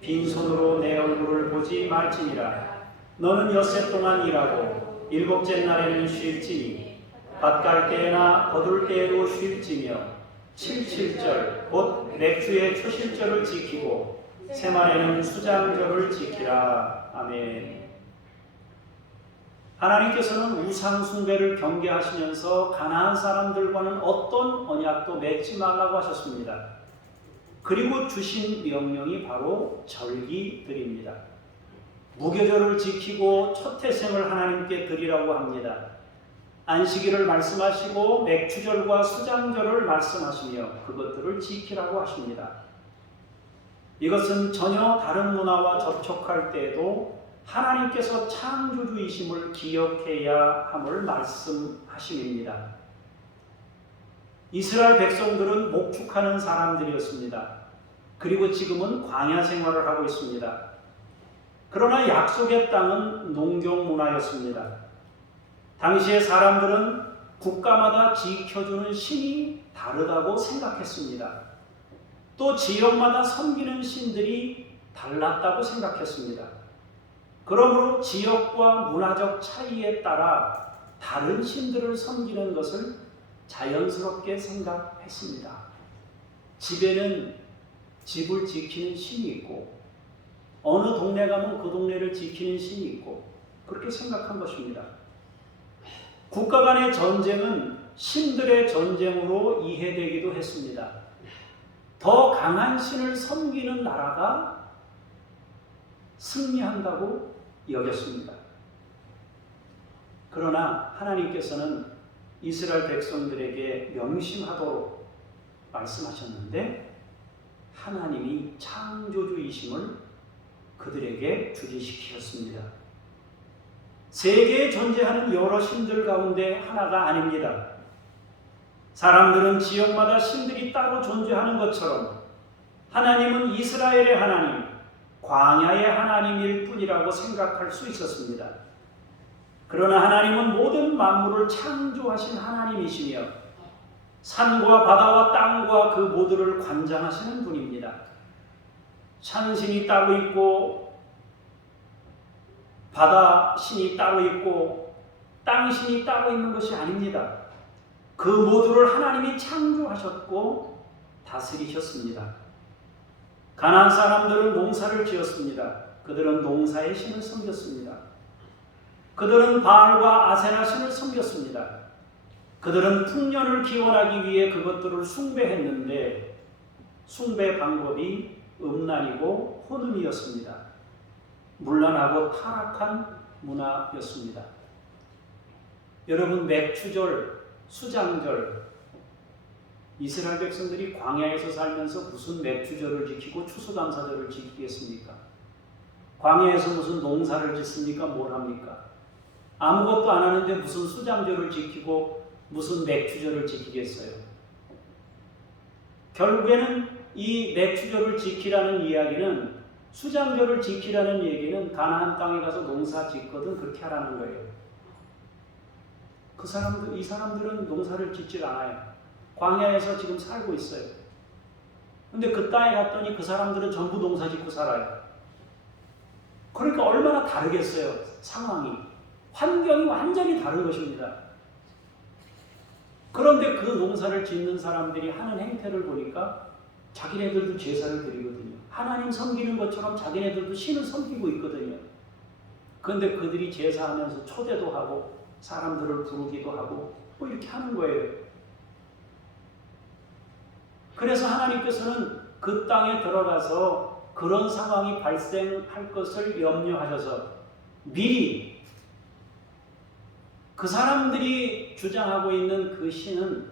빈손으로 내 얼굴을 보지 말지니라. 너는 엿새 동안 일하고 일곱째 날에는 쉴지니 밭갈 때나 거둘 때에도 쉴지며 77절 곧 맥주의 초실절을 지키고 새말에는 수장절을 지키라. 아멘. 하나님께서는 우상 숭배를 경계하시면서 가나안 사람들과는 어떤 언약도 맺지 말라고 하셨습니다. 그리고 주신 명령이 바로 절기들입니다. 무교절을 지키고 첫 태생을 하나님께 드리라고 합니다. 안식일을 말씀하시고 맥주절과 수장절을 말씀하시며 그것들을 지키라고 하십니다. 이것은 전혀 다른 문화와 접촉할 때에도 하나님께서 창조주이심을 기억해야 함을 말씀하심입니다. 이스라엘 백성들은 목축하는 사람들이었습니다. 그리고 지금은 광야 생활을 하고 있습니다. 그러나 약속의 땅은 농경 문화였습니다. 당시의 사람들은 국가마다 지켜주는 신이 다르다고 생각했습니다. 또 지역마다 섬기는 신들이 달랐다고 생각했습니다. 그러므로 지역과 문화적 차이에 따라 다른 신들을 섬기는 것을 자연스럽게 생각했습니다. 집에는 집을 지키는 신이 있고 어느 동네 가면 그 동네를 지키는 신이 있고 그렇게 생각한 것입니다. 국가 간의 전쟁은 신들의 전쟁으로 이해되기도 했습니다. 더 강한 신을 섬기는 나라가 승리한다고 여겼습니다. 그러나 하나님께서는 이스라엘 백성들에게 명심하도록 말씀하셨는데 하나님이 창조주이심을 그들에게 주지시키셨습니다. 세계에 존재하는 여러 신들 가운데 하나가 아닙니다. 사람들은 지역마다 신들이 따로 존재하는 것처럼 하나님은 이스라엘의 하나님, 광야의 하나님일 뿐이라고 생각할 수 있었습니다. 그러나 하나님은 모든 만물을 창조하신 하나님이시며 산과 바다와 땅과 그 모두를 관장하시는 분입니다. 산신이 따로 있고 바다 신이 따로 있고 땅 신이 따로 있는 것이 아닙니다. 그 모두를 하나님이 창조하셨고 다스리셨습니다. 가나안 사람들은 농사를 지었습니다. 그들은 농사의 신을 섬겼습니다. 그들은 바알과 아세라 신을 섬겼습니다. 그들은 풍년을 기원하기 위해 그것들을 숭배했는데 숭배 방법이 음란이고 혼음이었습니다. 문란하고 타락한 문화였습니다. 여러분, 맥추절, 수장절, 이스라엘 백성들이 광야에서 살면서 무슨 맥추절을 지키고 추수감사절을 지키겠습니까? 광야에서 무슨 농사를 짓습니까? 뭘 합니까? 아무것도 안 하는데 무슨 수장절을 지키고 무슨 맥추절을 지키겠어요? 결국에는 이 맥추절을 지키라는 이야기는 수장절을 지키라는 얘기는 가나안 땅에 가서 농사 짓거든 그렇게 하라는 거예요. 이 사람들은 농사를 짓질 않아요. 광야에서 지금 살고 있어요. 근데 그 땅에 갔더니 그 사람들은 전부 농사 짓고 살아요. 그러니까 얼마나 다르겠어요. 상황이. 환경이 완전히 다른 것입니다. 그런데 그 농사를 짓는 사람들이 하는 행태를 보니까 자기네들도 제사를 드리거든요. 하나님 섬기는 것처럼 자기네들도 신을 섬기고 있거든요. 그런데 그들이 제사하면서 초대도 하고 사람들을 부르기도 하고 뭐 이렇게 하는 거예요. 그래서 하나님께서는 그 땅에 들어가서 그런 상황이 발생할 것을 염려하셔서 미리 그 사람들이 주장하고 있는 그 신은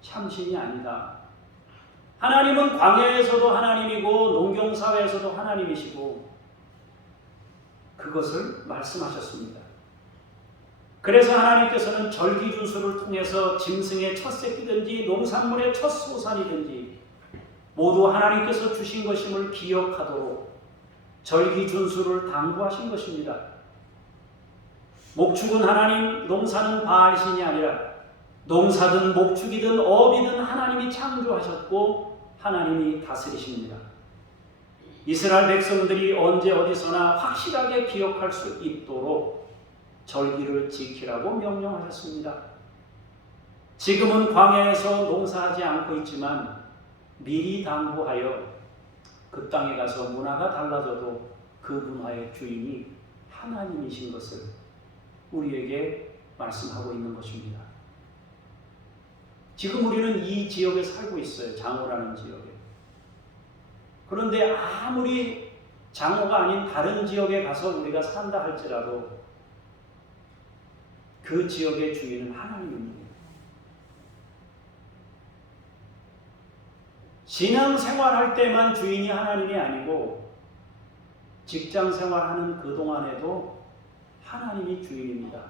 참신이 아니다. 하나님은 광야에서도 하나님이고 농경사회에서도 하나님이시고 그것을 말씀하셨습니다. 그래서 하나님께서는 절기준수를 통해서 짐승의 첫 새끼든지 농산물의 첫 소산이든지 모두 하나님께서 주신 것임을 기억하도록 절기준수를 당부하신 것입니다. 목축은 하나님, 농사는 바알신이 아니라 농사든 목축이든 업이든 하나님이 창조하셨고 하나님이 다스리십니다. 이스라엘 백성들이 언제 어디서나 확실하게 기억할 수 있도록 절기를 지키라고 명령하셨습니다. 지금은 광야에서 농사하지 않고 있지만 미리 당부하여 그 땅에 가서 문화가 달라져도 그 문화의 주인이 하나님이신 것을 우리에게 말씀하고 있는 것입니다. 지금 우리는 이 지역에 살고 있어요. 장호라는 지역에. 그런데 아무리 장호가 아닌 다른 지역에 가서 우리가 산다 할지라도 그 지역의 주인은 하나님입니다. 신앙생활할 때만 주인이 하나님이 아니고 직장생활하는 그동안에도 하나님이 주인입니다.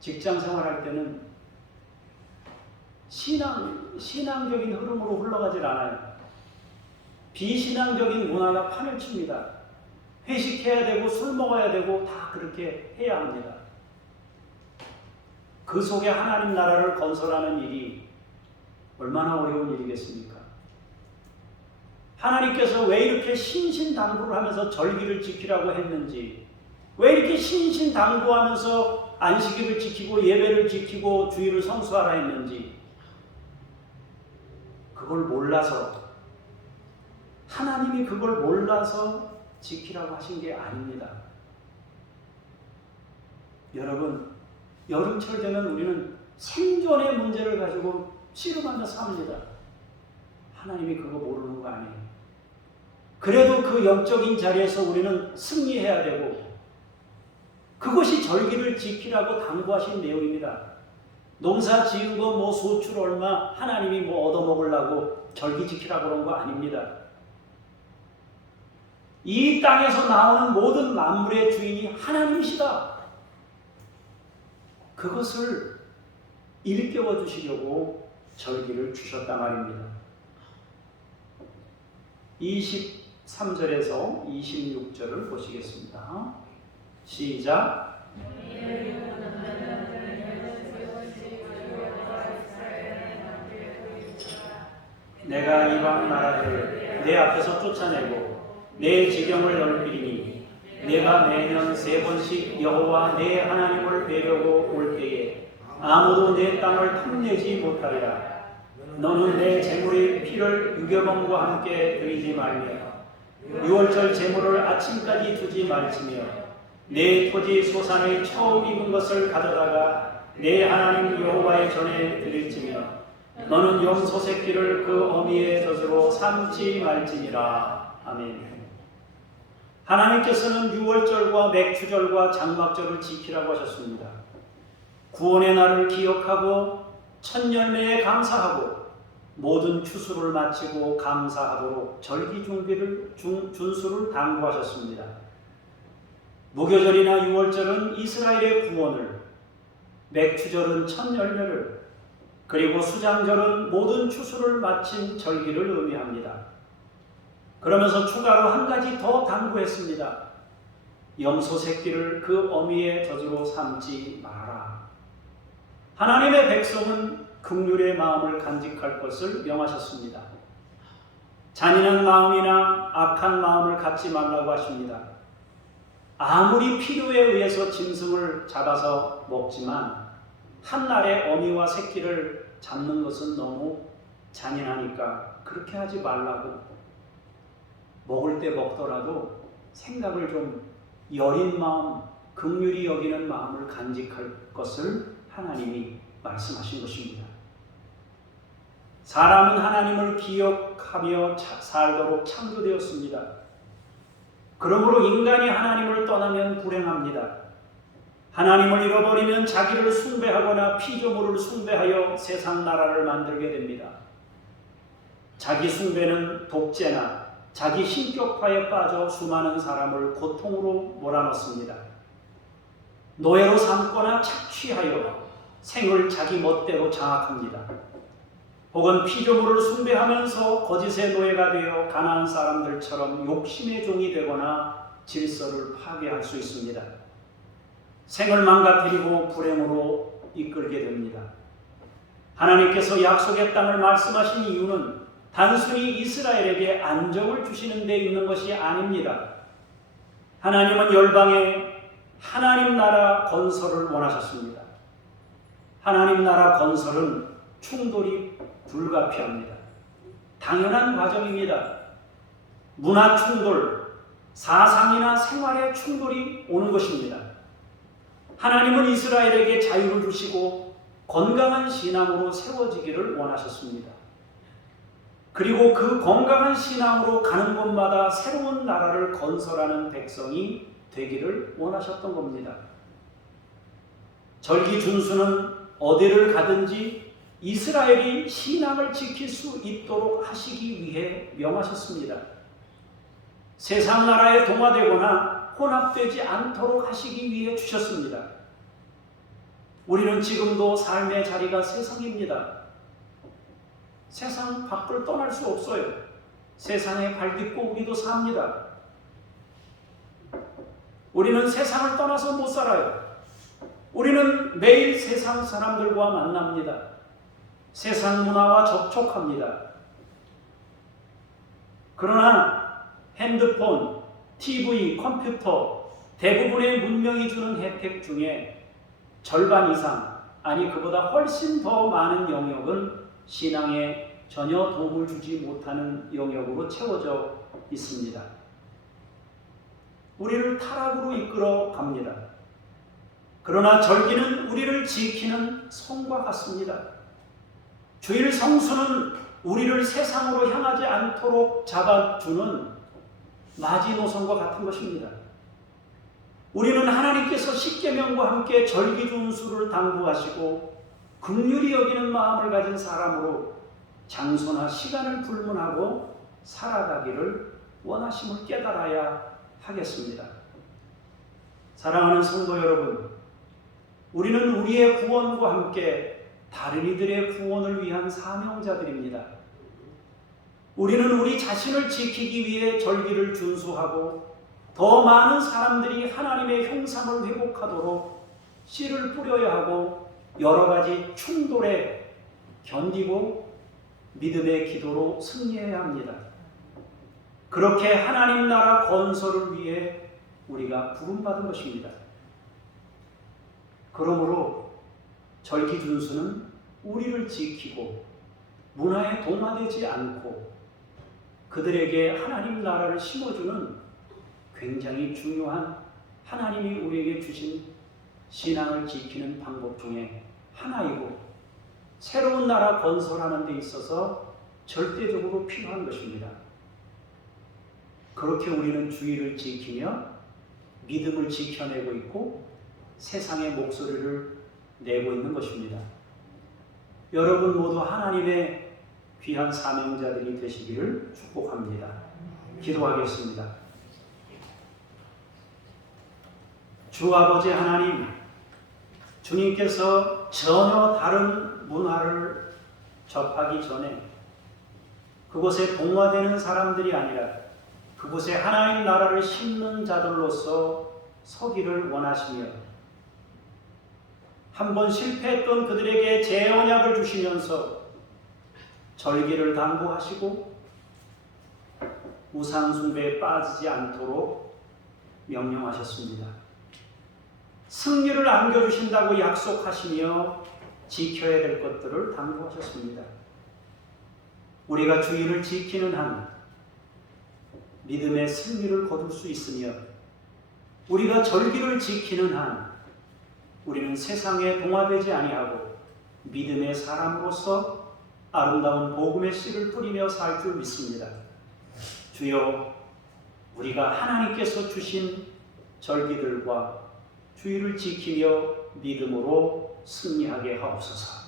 직장생활할 때는 신앙적인 흐름으로 흘러가질 않아요. 비신앙적인 문화가 판을 칩니다. 회식해야 되고 술 먹어야 되고 다 그렇게 해야 합니다. 그 속에 하나님 나라를 건설하는 일이 얼마나 어려운 일이겠습니까? 하나님께서 왜 이렇게 신신당부를 하면서 절기를 지키라고 했는지, 왜 이렇게 신신당부하면서 안식일을 지키고 예배를 지키고 주일을 성수하라 했는지 그걸 몰라서, 하나님이 그걸 몰라서 지키라고 하신 게 아닙니다. 여러분, 여름철 되면 우리는 생존의 문제를 가지고 씨름하며 삽니다. 하나님이 그거 모르는 거 아니에요. 그래도 그 영적인 자리에서 우리는 승리해야 되고 그것이 절기를 지키라고 당부하신 내용입니다. 농사 지은 거 뭐 소출 얼마 하나님이 뭐 얻어먹으려고 절기 지키라고 그런 거 아닙니다. 이 땅에서 나오는 모든 만물의 주인이 하나님이시다. 그것을 일깨워 주시려고 절기를 주셨단 말입니다. 23절에서 26절을 보시겠습니다. 시작. 내가 이방 나라들을 내 앞에서 쫓아내고 내 지경을 넓히리니 내가 매년 3번씩 여호와 내 하나님을 뵈려고 올 때에 아무도 내 땅을 탐내지 못하리라. 너는 내 제물의 피를 유교범과 함께 드리지 말며 유월절 제물을 아침까지 두지 말지며 내 토지 소산의 처음 익은 것을 가져다가 내 하나님 여호와의 전에 드릴지며 너는 염소 새끼를 그 어미의 젖으로 삼지 말지니라. 아멘. 하나님께서는 유월절과 맥추절과 장막절을 지키라고 하셨습니다. 구원의 날을 기억하고 첫 열매에 감사하고 모든 추수를 마치고 감사하도록 절기 준수를 당부하셨습니다. 무교절이나 유월절은 이스라엘의 구원을, 맥추절은 첫 열매를, 그리고 수장절은 모든 추수를 마친 절기를 의미합니다. 그러면서 추가로 한 가지 더 당부했습니다. 염소 새끼를 그 어미의 젖으로 삼지 마라. 하나님의 백성은 긍휼의 마음을 간직할 것을 명하셨습니다. 잔인한 마음이나 악한 마음을 갖지 말라고 하십니다. 아무리 필요에 의해서 짐승을 잡아서 먹지만 한날에 어미와 새끼를 잡는 것은 너무 잔인하니까 그렇게 하지 말라고, 먹을 때 먹더라도 생각을 좀 여린 마음, 긍휼히 여기는 마음을 간직할 것을 하나님이 말씀하신 것입니다. 사람은 하나님을 기억하며 살도록 창조되었습니다. 그러므로 인간이 하나님을 떠나면 불행합니다. 하나님을 잃어버리면 자기를 숭배하거나 피조물을 숭배하여 세상 나라를 만들게 됩니다. 자기 숭배는 독재나 자기 신격화에 빠져 수많은 사람을 고통으로 몰아넣습니다. 노예로 삼거나 착취하여 생을 자기 멋대로 장악합니다. 혹은 피조물을 숭배하면서 거짓의 노예가 되어 가난한 사람들처럼 욕심의 종이 되거나 질서를 파괴할 수 있습니다. 생을 망가뜨리고 불행으로 이끌게 됩니다. 하나님께서 약속의 땅을 말씀하신 이유는 단순히 이스라엘에게 안정을 주시는 데 있는 것이 아닙니다. 하나님은 열방에 하나님 나라 건설을 원하셨습니다. 하나님 나라 건설은 충돌이 불가피합니다. 당연한 과정입니다. 문화 충돌, 사상이나 생활의 충돌이 오는 것입니다. 하나님은 이스라엘에게 자유를 주시고 건강한 신앙으로 세워지기를 원하셨습니다. 그리고 그 건강한 신앙으로 가는 곳마다 새로운 나라를 건설하는 백성이 되기를 원하셨던 겁니다. 절기준수는 어디를 가든지 이스라엘이 신앙을 지킬 수 있도록 하시기 위해 명하셨습니다. 세상 나라에 동화되거나 혼합되지 않도록 하시기 위해 주셨습니다. 우리는 지금도 삶의 자리가 세상입니다. 세상 밖을 떠날 수 없어요. 세상에 발딛고 우리도 삽니다. 우리는 세상을 떠나서 못 살아요. 우리는 매일 세상 사람들과 만납니다. 세상 문화와 접촉합니다. 그러나 핸드폰, TV, 컴퓨터, 대부분의 문명이 주는 혜택 중에 절반 이상, 아니 그보다 훨씬 더 많은 영역은 신앙에 전혀 도움을 주지 못하는 영역으로 채워져 있습니다. 우리를 타락으로 이끌어 갑니다. 그러나 절기는 우리를 지키는 성과 같습니다. 주일 성수는 우리를 세상으로 향하지 않도록 잡아주는 마지노선과 같은 것입니다. 우리는 하나님께서 십계명과 함께 절기준수를 당부하시고 긍휼히 여기는 마음을 가진 사람으로 장소나 시간을 불문하고 살아가기를 원하심을 깨달아야 하겠습니다. 사랑하는 성도 여러분, 우리는 우리의 구원과 함께 다른 이들의 구원을 위한 사명자들입니다. 우리는 우리 자신을 지키기 위해 절기를 준수하고 더 많은 사람들이 하나님의 형상을 회복하도록 씨를 뿌려야 하고 여러 가지 충돌에 견디고 믿음의 기도로 승리해야 합니다. 그렇게 하나님 나라 건설을 위해 우리가 부름받은 것입니다. 그러므로 절기 준수는 우리를 지키고 문화에 동화되지 않고 그들에게 하나님 나라를 심어주는 굉장히 중요한 하나님이 우리에게 주신 신앙을 지키는 방법 중에 하나이고 새로운 나라 건설하는 데 있어서 절대적으로 필요한 것입니다. 그렇게 우리는 주의를 지키며 믿음을 지켜내고 있고 세상의 목소리를 내고 있는 것입니다. 여러분 모두 하나님의 귀한 사명자들이 되시기를 축복합니다. 기도하겠습니다. 주 아버지 하나님, 주님께서 전혀 다른 문화를 접하기 전에 그곳에 동화되는 사람들이 아니라 그곳에 하나님 나라를 심는 자들로서 서기를 원하시며 한 번 실패했던 그들에게 재언약을 주시면서 절기를 당부하시고 우상 숭배에 빠지지 않도록 명령하셨습니다. 승리를 안겨주신다고 약속하시며 지켜야 될 것들을 당부하셨습니다. 우리가 주의를 지키는 한 믿음의 승리를 거둘 수 있으며 우리가 절기를 지키는 한 우리는 세상에 동화되지 아니하고 믿음의 사람으로서 아름다운 복음의 씨를 뿌리며 살 줄 믿습니다. 주여, 우리가 하나님께서 주신 절기들과 주의를 지키며 믿음으로 승리하게 하옵소서.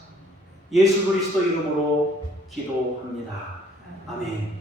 예수 그리스도 이름으로 기도합니다. 아멘.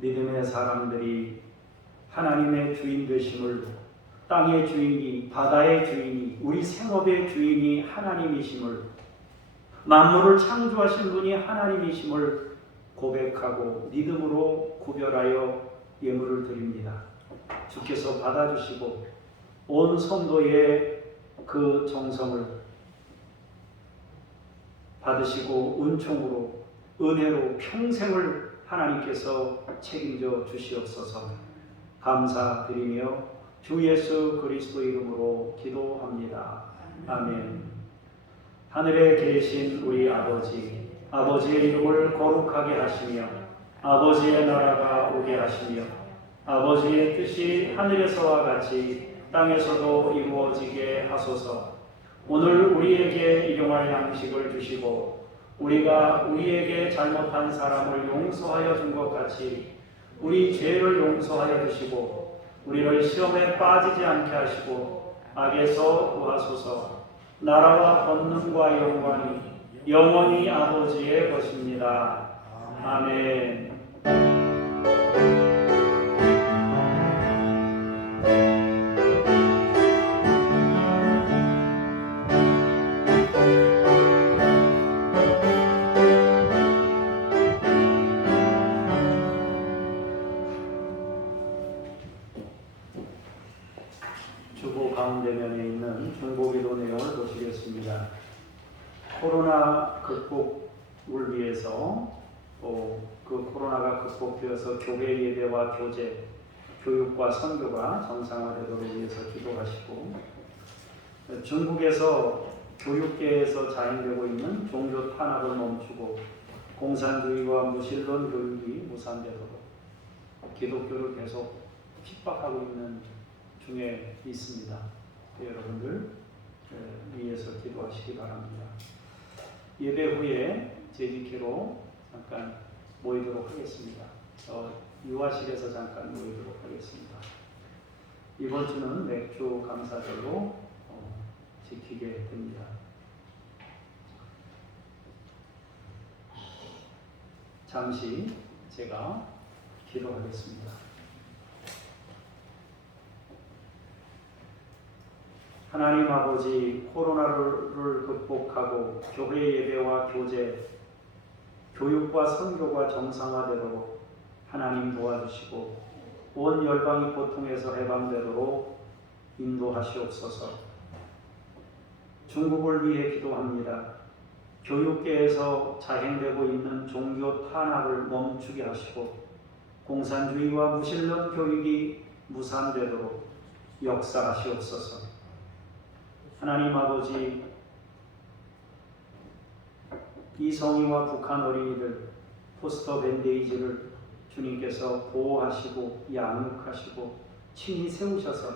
믿음의 사람들이 하나님의 주인 되심을, 땅의 주인이, 바다의 주인이, 우리 생업의 주인이 하나님이심을, 만물을 창조하신 분이 하나님이심을 고백하고 믿음으로 구별하여 예물을 드립니다. 주께서 받아주시고 온 성도의 그 정성을 받으시고 은총으로, 은혜로 평생을 하나님께서 책임져 주시옵소서. 감사드리며 주 예수 그리스도 이름으로 기도합니다. 아멘. 하늘에 계신 우리 아버지, 아버지의 이름을 거룩하게 하시며 아버지의 나라가 오게 하시며 아버지의 뜻이 하늘에서와 같이 땅에서도 이루어지게 하소서. 오늘 우리에게 일용할 양식을 주시고 우리가 우리에게 잘못한 사람을 용서하여 준 것 같이 우리 죄를 용서하여 주시고 우리를 시험에 빠지지 않게 하시고 악에서 구하소서. 나라와 권능과 영광이 영원히 아버지의 것입니다. 아멘. 주보 가운데면에 있는 중보기도 내용을 보시겠습니다. 코로나 극복을 위해서 또 그 코로나가 극복되어서 교회 예배와 교제, 교육과 선교가 정상화되도록 위해서 기도하시고, 중국에서 교육계에서 자행되고 있는 종교 탄압을 멈추고 공산주의와 무신론 교육이 무산되도록 기독교를 계속 핍박하고 있는 중에 있습니다. 여러분들 위해서 기도하시기 바랍니다. 예배 후에 제지키로 잠깐 모이도록 하겠습니다. 유아실에서 잠깐 모이도록 하겠습니다. 이번 주는 맥주 감사절로 지키게 됩니다. 잠시 제가 기도하겠습니다. 하나님 아버지, 코로나를 극복하고 교회 예배와 교제, 교육과 선교가 정상화되도록 하나님 도와주시고 온 열방이 고통에서 해방되도록 인도하시옵소서. 중국을 위해 기도합니다. 교육계에서 자행되고 있는 종교 탄압을 멈추게 하시고 공산주의와 무신론 교육이 무산되도록 역사하시옵소서. 하나님 아버지, 이성희와 북한 어린이들 포스터 밴데이즈를 주님께서 보호하시고 양육하시고 친히 세우셔서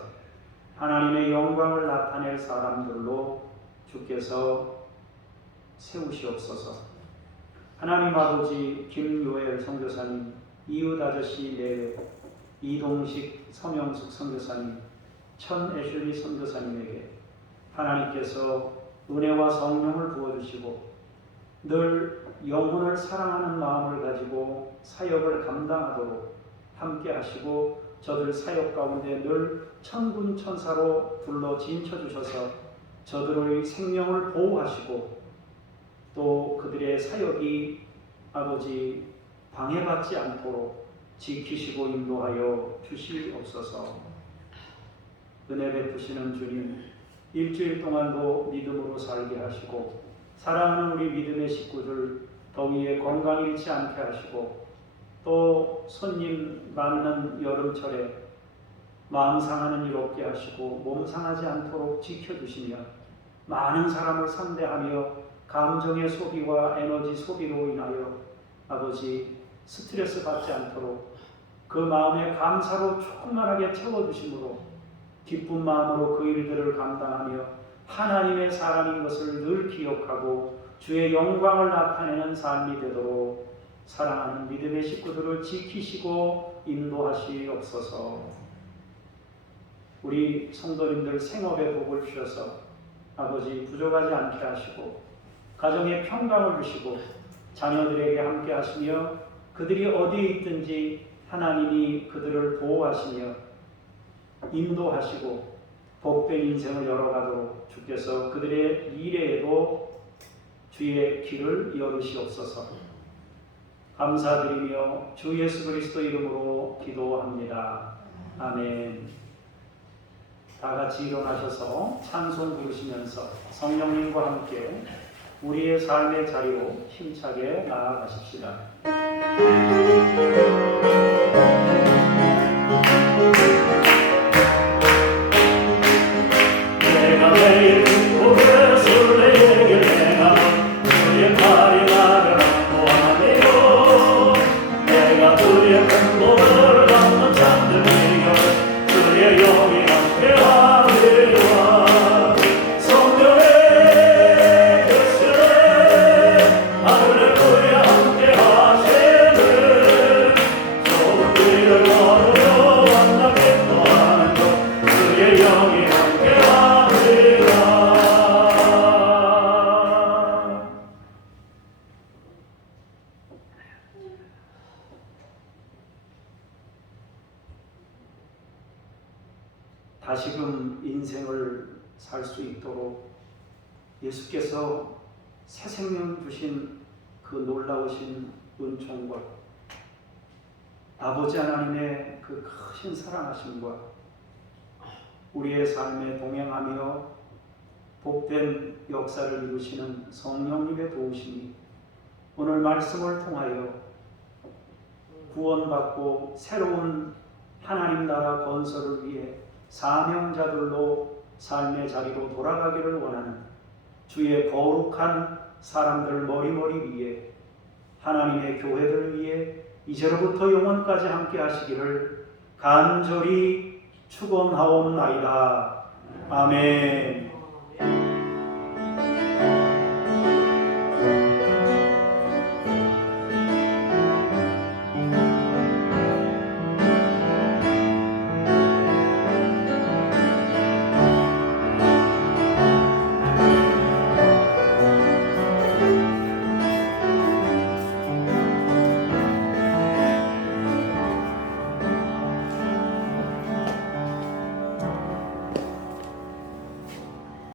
하나님의 영광을 나타낼 사람들로 주께서 세우시옵소서. 하나님 아버지, 김요엘 선교사님, 이웃 아저씨 내외, 이동식 서명숙 선교사님, 천 애슐리 선교사님에게 하나님께서 은혜와 성령을 부어주시고 늘 영혼을 사랑하는 마음을 가지고 사역을 감당하도록 함께 하시고 저들 사역 가운데 늘 천군 천사로 불러 진쳐주셔서 저들의 생명을 보호하시고 또 그들의 사역이 아버지 방해받지 않도록 지키시고 인도하여 주시옵소서. 은혜 베푸시는 주님, 일주일 동안도 믿음으로 살게 하시고 사랑하는 우리 믿음의 식구들 더위에 건강 잃지 않게 하시고 또 손님 많은 여름철에 마음 상하는 일 없게 하시고 몸 상하지 않도록 지켜주시며 많은 사람을 상대하며 감정의 소비와 에너지 소비로 인하여 아버지 스트레스 받지 않도록 그 마음에 감사로 충만하게 채워주심으로 기쁜 마음으로 그 일들을 감당하며 하나님의 사람인 것을 늘 기억하고 주의 영광을 나타내는 삶이 되도록 사랑하는 믿음의 식구들을 지키시고 인도하시옵소서. 우리 성도님들 생업에 복을 주셔서 아버지 부족하지 않게 하시고 가정에 평강을 주시고 자녀들에게 함께 하시며 그들이 어디에 있든지 하나님이 그들을 보호하시며 인도하시고 복된 인생을 열어가도록 주께서 그들의 미래에도 주의 길을 열으시옵소서. 감사드리며 주 예수 그리스도 이름으로 기도합니다. 아멘. 다 같이 일어나셔서 찬송 부르시면서 성령님과 함께 우리의 삶의 자리로 힘차게 나아가십시다. 내가 매일 고개 술래에게 내가 주의 팔이 나를 안보하네요. 내가 주의 큰 몸을 감는 잠든 이겨 주의 영이 함께하리라. 성령의 교실에 할렐루야 함께하시는 좋은 길을 다시금 인생을 살 수 있도록 예수께서 새 생명 주신 그 놀라우신 은총과 아버지 하나님의 그 크신 사랑하심과 우리의 삶에 동행하며 복된 역사를 이루시는 성령님의 도우심이 오늘 말씀을 통하여 구원받고 새로운 하나님 나라 건설을 위해 사명자들로 삶의 자리로 돌아가기를 원하는 주의 거룩한 사람들 머리머리 위에 하나님의 교회들 위해 이제로부터 영원까지 함께 하시기를 간절히 축원하옵나이다. 아멘.